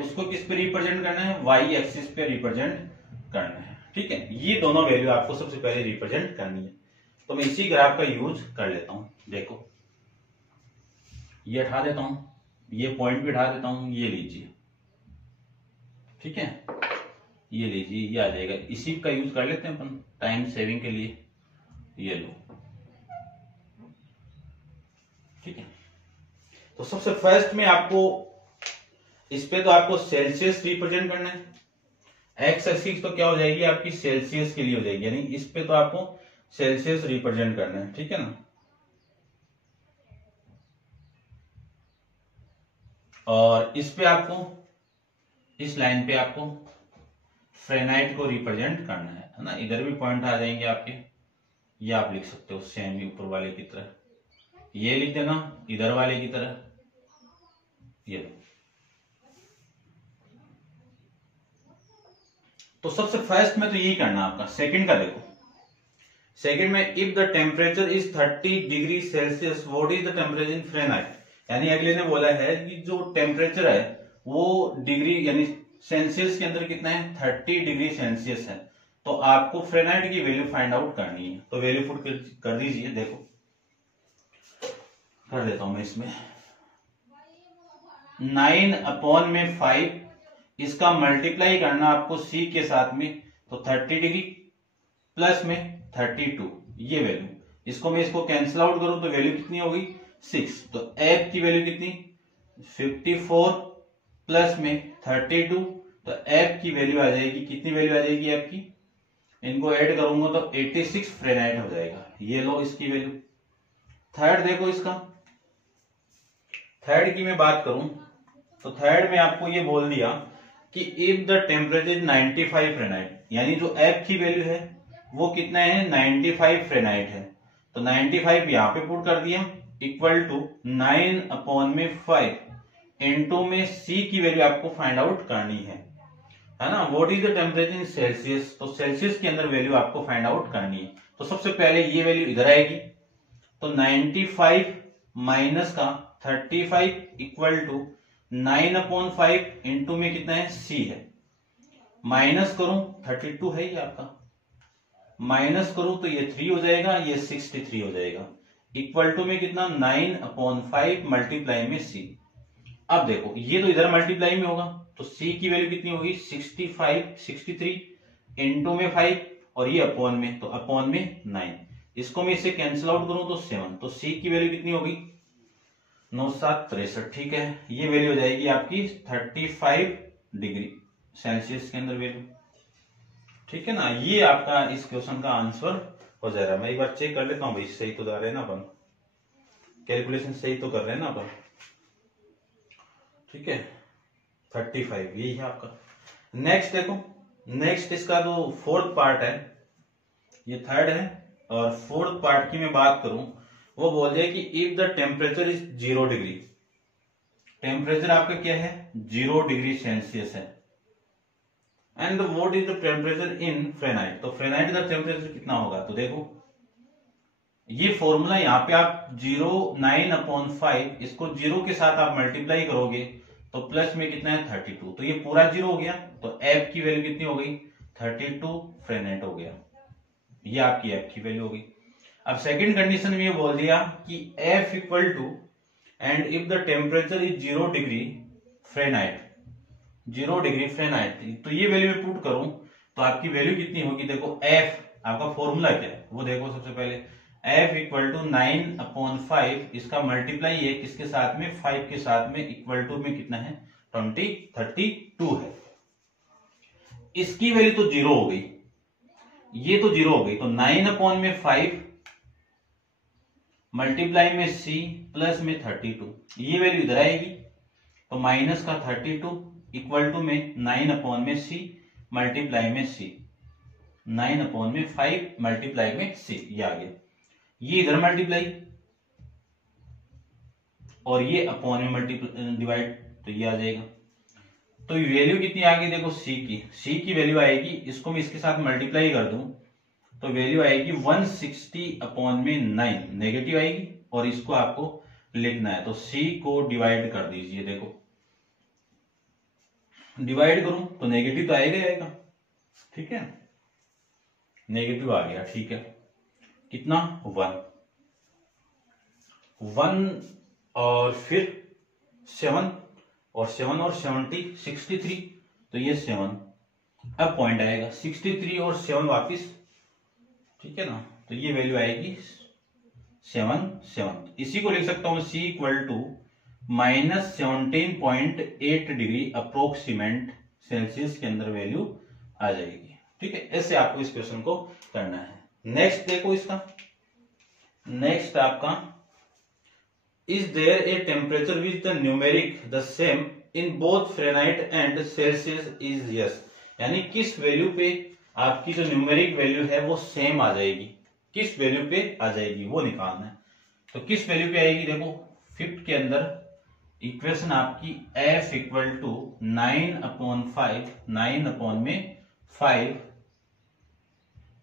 उसको किस पे रिप्रेजेंट करना है, वाई एक्सिस पे रिप्रेजेंट करना है। ठीक है, ये दोनों वैल्यू आपको सबसे पहले रिप्रेजेंट करनी है। तो मैं इसी ग्राफ का यूज कर लेता हूं। देखो ये हटा देता हूं, ये पॉइंट भी हटा देता हूं, ये लीजिए। ठीक है, ये लीजिए, ये आ जाएगा। इसी का यूज कर लेते हैं अपन टाइम सेविंग के लिए। ये लो, ठीक है। तो सबसे फर्स्ट में आपको इस पे तो आपको सेल्सियस रिप्रेजेंट करना है। एक्स एक्सिस तो क्या हो जाएगी आपकी, सेल्सियस के लिए हो जाएगी, यानी इस पे तो आपको सेल्सियस रिप्रेजेंट करना है। ठीक है ना। और इस पे आपको, इस लाइन पे आपको फ़ारेनहाइट को रिप्रेजेंट करना है ना। इधर भी पॉइंट आ जाएंगे आपके, ये आप लिख सकते हो सेम ही ऊपर वाले की तरह, ये लिख देना इधर वाले की तरह, ये। तो सबसे फर्स्ट में तो यही करना आपका। सेकंड का देखो, सेकंड में if the temperature is 30 degree Celsius what is the temperature in Fahrenheit, यानी अगले ने बोला है कि जो टेम्परेचर है वो डिग्री यानी सेल्सियस के अंदर कितना है 30 डिग्री सेल्सियस है। तो आपको फ़ारेनहाइट की वैल्यू फाइंड आउट करनी है। तो वैल्यू पुट कर दीजिए। देखो कर देता हूं मैं इसमें 9/5, इसका मल्टीप्लाई करना आपको c के साथ में, तो 30 डिग्री प्लस में 32, ये वैल्यू। इसको मैं इसको कैंसिल आउट करूं तो वैल्यू कितनी होगी 6। तो f की वैल्यू कितनी 54 प्लस में 32, तो f की वैल्यू आ जाएगी, कितनी वैल्यू आ जाएगी f की, इनको ऐड करूंगा तो 86 फ़ारेनहाइट हो जाएगा। ये लो इसकी वैल्यू। थर्ड देखो, इसका थर्ड की मैं बात करूं तो थर्ड में आपको ये बोल दिया कि if the temperature is 95 Fahrenheit, यानी जो f की वैल्यू है वो कितना है 95 फ़ारेनहाइट है। तो 95 यहां पे पुट कर दिया, इक्वल टू 9/5 इनटू में c की वैल्यू आपको फाइंड आउट करनी है ना। What is the temperature in Celsius, तो सेल्सियस के अंदर वैल्यू आपको फाइंड आउट करनी है। तो सबसे पहले ये वैल्यू इधर आएगी, तो 95 माइनस का 35 इक्वल टू 9/5 इंटू में कितना है c है, माइनस करूं 32 है ये आपका, माइनस करूं तो ये 3 हो जाएगा, ये 63 हो जाएगा, इक्वल टू में कितना 9/5 मल्टीप्लाई में c। अब देखो ये तो इधर मल्टीप्लाई में होगा, तो c की वैल्यू कितनी होगी 63 इंटू में 5 और ये अपॉन में, तो अपॉन में 9। इसको मैं इसे कैंसिल आउट करूं तो 7, तो c की वैल्यू कितनी होगी 9×7=63। ठीक है, ये वैल्यू हो जाएगी आपकी 35 डिग्री सेल्सियस के अंदर वैल्यू। ठीक है ना, ये आपका इस क्वेश्चन का आंसर हो जाएगा। मैं एक बार चेक कर लेता हूँ भाई, सही तो जा रहे हैं ना अपन, कैलकुलेशन सही तो कर रहे हैं ना अपन। ठीक है, 35 यही है आपका। नेक्स्ट देखो, नेक्स्ट इसका जो फोर्थ पार्ट है, ये थर्ड है, और फोर्थ पार्ट की मैं बात करूं वो बोल दिया कि if the temperature is 0 degree, temperature आपका क्या है 0 डिग्री सेल्सियस है, and what is the temperature in Fahrenheit, तो फ़ारेनहाइट का टेम्परेचर कितना होगा। तो देखो ये फॉर्मूला यहाँ पे आप 9/5 इसको 0 के साथ आप मल्टीप्लाई करोगे तो प्लस में कितना है 32, तो ये पूरा 0 हो गया, तो f की वैल्यू कितनी हो गई 32 फ़ारेनहाइट हो गया, ये आपकी f की वैल्यू हो गई। अब सेकंड कंडीशन में ये बोल दिया कि f equal to and if the temperature is 0 degree Fahrenheit, 0 degree Fahrenheit, तो ये वैल्यू में पुट करूं तो आपकी वैल्यू कितनी होगी। देखो f आपका फॉर्मूला क्या है वो देखो, सबसे पहले f इक्वल टू 9/5, इसका मल्टीप्लाई है किसके साथ में 5 के साथ में, इक्वल टू में कितना है 32 है। इसकी वैल्यू तो 0 हो गई, ये तो 0 हो गई, तो 9/5 मल्टीप्लाई में c प्लस में 32, ये वैल्यू इधर आएगी तो माइनस का 32 इक्वल टू में 9 अपॉन में c मल्टीप्लाई में c, 9 अपॉन में 5 मल्टीप्लाई में c, ये आ गया। ये इधर मल्टीप्लाई और ये अपॉन में मल्टीप्लाई डिवाइड, तो ये आ जाएगा। तो वैल्यू कितनी आ गई देखो c की वैल्यू आएगी, इसको मैं इसके साथ मल्टीप्लाई कर दूं तो वैल्यू आएगी 160 अपॉन में 9, नेगेटिव आएगी और इसको आपको लिखना है तो c को डिवाइड कर दीजिए। देखो डिवाइड करूं तो नेगेटिव तो आएगा ही आएगा, ठीक है, नेगेटिव आ गया, ठीक है। कितना 1 और फिर 7 और 7 और 70 63, तो ये 7, अब पॉइंट आएगा 63 और 7 वापिस, ठीक है ना, तो ये वैल्यू आएगी 7। इसी को लिख सकता हूं c equal to -17.8 degree approximate Celsius के अंदर वैल्यू आ जाएगी, ठीक है। ऐसे आपको इस क्वेश्चन को करना है। नेक्स्ट देखो इसका, नेक्स्ट आपका is there a temperature which the numeric the same in both Fahrenheit and Celsius is yes, यानी किस वैल्यू पे आपकी जो न्यूमेरिक वैल्यू है वो सेम आ जाएगी, किस वैल्यू पे आ जाएगी वो निकालना है। तो किस वैल्यू पे आएगी देखो, फिफ्थ के अंदर इक्वेशन आपकी f equal to 9 upon 5, 9 upon में 5,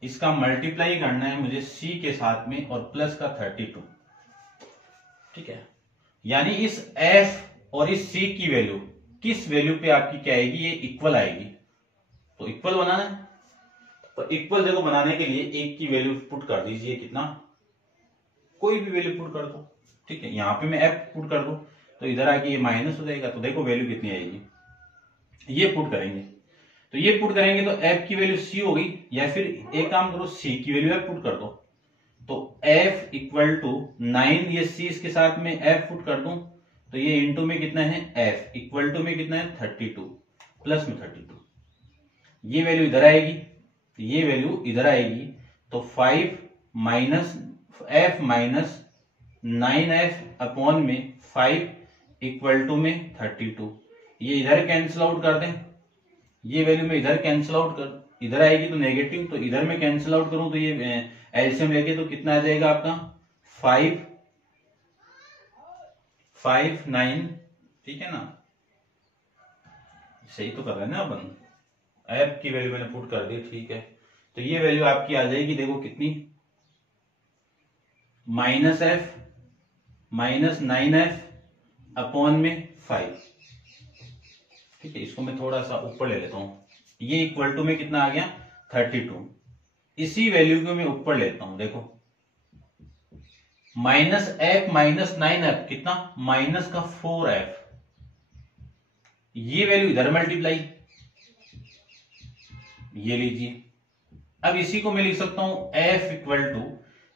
इसका मल्टीप्लाई करना है मुझे c के साथ में और प्लस का 32, ठीक है। यानी इस f और इस c की वैल्यू किस वैल्यू पे आपकी क्या आएगी, ये इक्वल आएगी। तो इक्वल बनाना है, तो इक्वल देखो बनाने के लिए एक की वैल्यू पुट कर दीजिए, कितना, कोई भी वैल्यू पुट कर दो, ठीक है। यहां पे मैं f पुट कर दूं तो इधर आके ये माइनस हो जाएगा, तो देखो वैल्यू कितनी आएगी, ये पुट करेंगे, तो ये पुट करेंगे तो f की वैल्यू c होगी, या फिर एक काम करो c की वैल्यू f पुट कर दो, तो f इक्वल टू 9, ये c इसके साथ में f पुट कर दूं तो ये इंटू में कितना है f इक्वल टू में कितना है 32 प्लस में 32, ये वैल्यू इधर आएगी, ये वैल्यू इधर आएगी, तो 5 minus f minus 9f upon में 5 इक्वल टू में 32, ये इधर कैंसिल आउट कर दें, ये वैल्यू में इधर कैंसिल आउट कर, इधर आएगी तो नेगेटिव, तो इधर में कैंसिल आउट करूं तो ये एलसीएम लेके तो कितना आ जाएगा आपका 5 9, ठीक है ना, सही तो कर रहे हैं ना अपन, f की वैल्यू मैंने पुट कर दी, ठीक है। तो ये वैल्यू आपकी आ जाएगी देखो कितनी, minus f minus 9f upon में 5, ठीक है। इसको मैं थोड़ा सा ऊपर ले लेता हूं, ये इक्वल टू में कितना आ गया 32, इसी वैल्यू को मैं ऊपर लेता हूं, देखो माइनस f माइनस 9f कितना, माइनस का 4f, ये वैल्यू इधर मल्टीप्लाई, ये लीजिए। अब इसी को मैं लिख सकता हूं f इक्वल टू,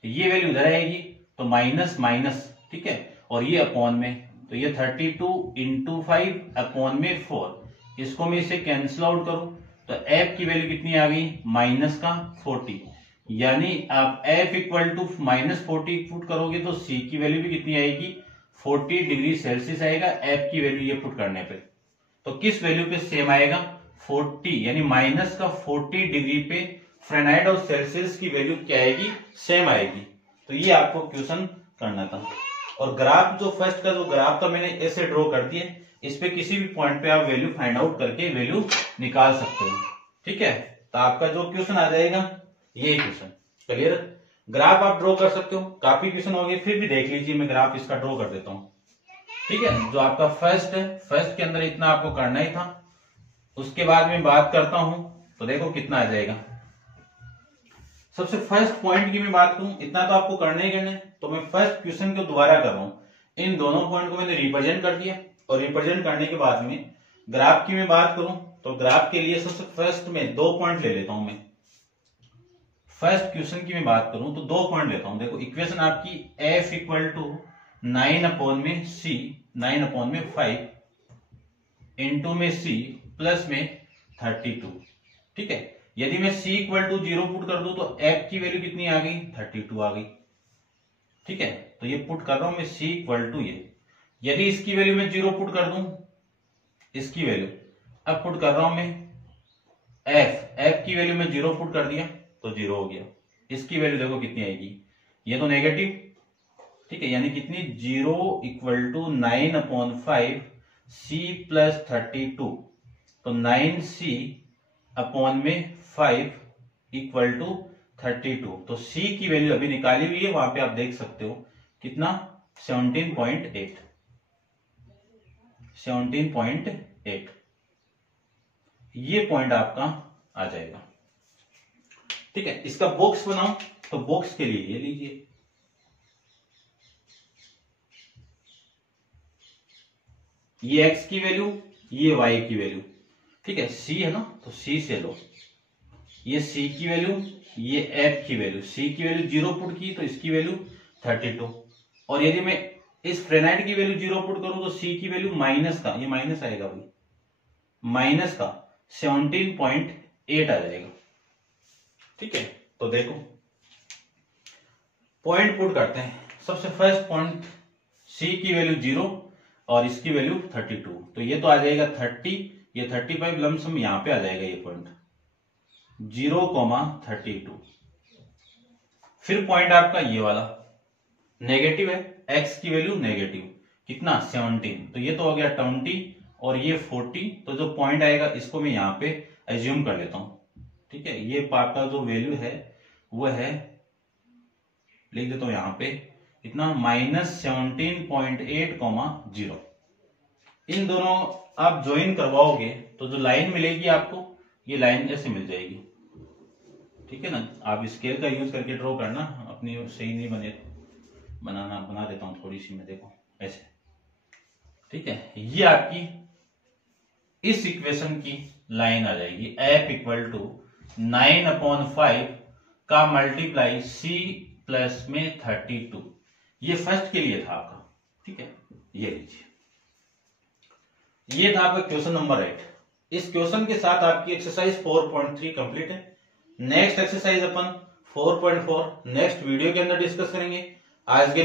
ये वैल्यू इधर आएगी तो माइनस माइनस, ठीक है, और ये अपॉन में, तो ये 32 इंटू 5 अपॉन में 4, इसको मैं इसे कैंसिल आउट करूं तो f की वैल्यू कितनी आ गई माइनस का 40, यानी आप f equal to minus 40 put करोगे तो c की वैल्यू भी कितनी आएगी 40 डिग्री सेल्सियस आएगा, f की वैल्यू ये पुट करने पे, तो किस वैल्यू पे सेम आएगा 40, यानी माइनस का 40 डिग्री पे फ़ारेनहाइट और सेल्सियस की वैल्यू क्या आएगी, सेम आएगी। तो ये आपको क्वेश्चन करना था। और ग्राफ जो फर्स्ट का जो ग्राफ था मैंने ऐसे ड्रॉ कर दिया, इस पे किसी भी पॉइंट पे आप वैल्यू फाइंड आउट करके वैल्यू निकाल सकते हो, ठीक है। तो आपका जो क्वेश्चन आ जाएगा ये क्वेश्चन, क्लियर। ग्राफ आप ड्रॉ कर सकते हो, काफी क्वेश्चन हो गए, फिर भी देख लीजिए मैं ग्राफ इसका ड्रॉ कर देता हूं, ठीक है। जो आपका फर्स्ट है, फर्स्ट के अंदर इतना आपको करना ही था, उसके बाद में बात करता हूं तो देखो कितना आ जाएगा। सबसे फर्स्ट पॉइंट की मैं बात करूं, इतना तो आपको करना ही करना है, तो मैं फर्स्ट क्वेश्चन को दोबारा कर रहा हूं। इन दोनों पॉइंट को मैंने रिप्रेजेंट कर दिया, और रिप्रेजेंट करने के बाद में ग्राफ की मैं बात करूं तो ग्राफ के लिए सबसे फर्स्ट में 2 पॉइंट ले लेता हूं। मैं फर्स्ट क्वेश्चन की मैं बात करूं तो 2 पॉइंट लेता हूं। देखो इक्वेशन आपकी f इक्वल टू 9 अपॉन में c, 9 अपॉन में 5 इंटू में c प्लस में 32, ठीक है। यदि मैं c इक्वल टू 0 पुट कर दूं तो f की वैल्यू कितनी आ गई 32 आ गई। ठीक है, तो ये पुट कर रहा हूं मैं c इक्वल टू ये, यदि इसकी वैल्यू मैं 0 पुट कर दूं, इसकी वैल्यू अब पुट कर रहा हूं मैं f की वैल्यू में 0 पुट कर दिया तो 0 हो गया। इसकी वैल्यू देखो कितनी आएगी, ये तो नेगेटिव, ठीक है, यानी कितनी 0 इक्वल टू 9/5 c प्लस 32, तो 9c अपॉन में 5 इक्वल टू 32, तो c की वैल्यू अभी निकाली हुई है, वहां पे आप देख सकते हो कितना 17.8, 17.8, ये पॉइंट आपका आ जाएगा। ठीक है, इसका बॉक्स बनाओ, तो बॉक्स के लिए ये लीजिए, ये x की वैल्यू, ये y की वैल्यू, ठीक है, c है ना, तो c से लो, ये c की वैल्यू, ये f की वैल्यू, c की वैल्यू 0 पुट की तो इसकी वैल्यू 32, और यदि मैं इस फ्रेनाइट की वैल्यू 0 पुट करूं तो c की वैल्यू माइनस का, ये माइनस आएगा भाई, माइनस का 17.8 आ जाएगा। ठीक है, तो देखो पॉइंट पुट करते हैं। सबसे फर्स्ट पॉइंट c की वैल्यू 0 और इसकी वैल्यू 32, तो ये तो आ जाएगा 30, ये 35 लमसम यहां पे आ जाएगा ये पॉइंट 0,32। फिर पॉइंट आपका ये वाला नेगेटिव है, x की वैल्यू नेगेटिव, कितना 17, तो ये तो हो गया 20 और ये 40, तो जो पॉइंट आएगा इसको मैं यहां पे एज्यूम कर लेता हूं। ठीक है, ये पार्ट का जो वैल्यू है वो है, लिख देता हूं यहां पे इतना -17.8,0। इन दोनों आप ज्वाइन करवाओगे तो जो लाइन मिलेगी आपको, ये लाइन ऐसे मिल जाएगी। ठीक है ना, आप स्केल का यूज करके ड्रॉ करना, अपनी सही नहीं बना देता हूं थोड़ी सी मैं, देखो ऐसे। ठीक है, ये आपकी इस इक्वेशन की लाइन आ जाएगी, f इक्वल टू 9/5 का मल्टीप्लाई c प्लस में 32, ये फर्स्ट के लिए था आपका। ठीक है, ये लीजिए, ये था आपका क्वेश्चन नंबर 8। इस क्वेश्चन के साथ आपकी एक्सरसाइज 4.3 कंप्लीट है। नेक्स्ट एक्सरसाइज अपन 4.4 नेक्स्ट वीडियो के अंदर डिस्कस करेंगे। आज के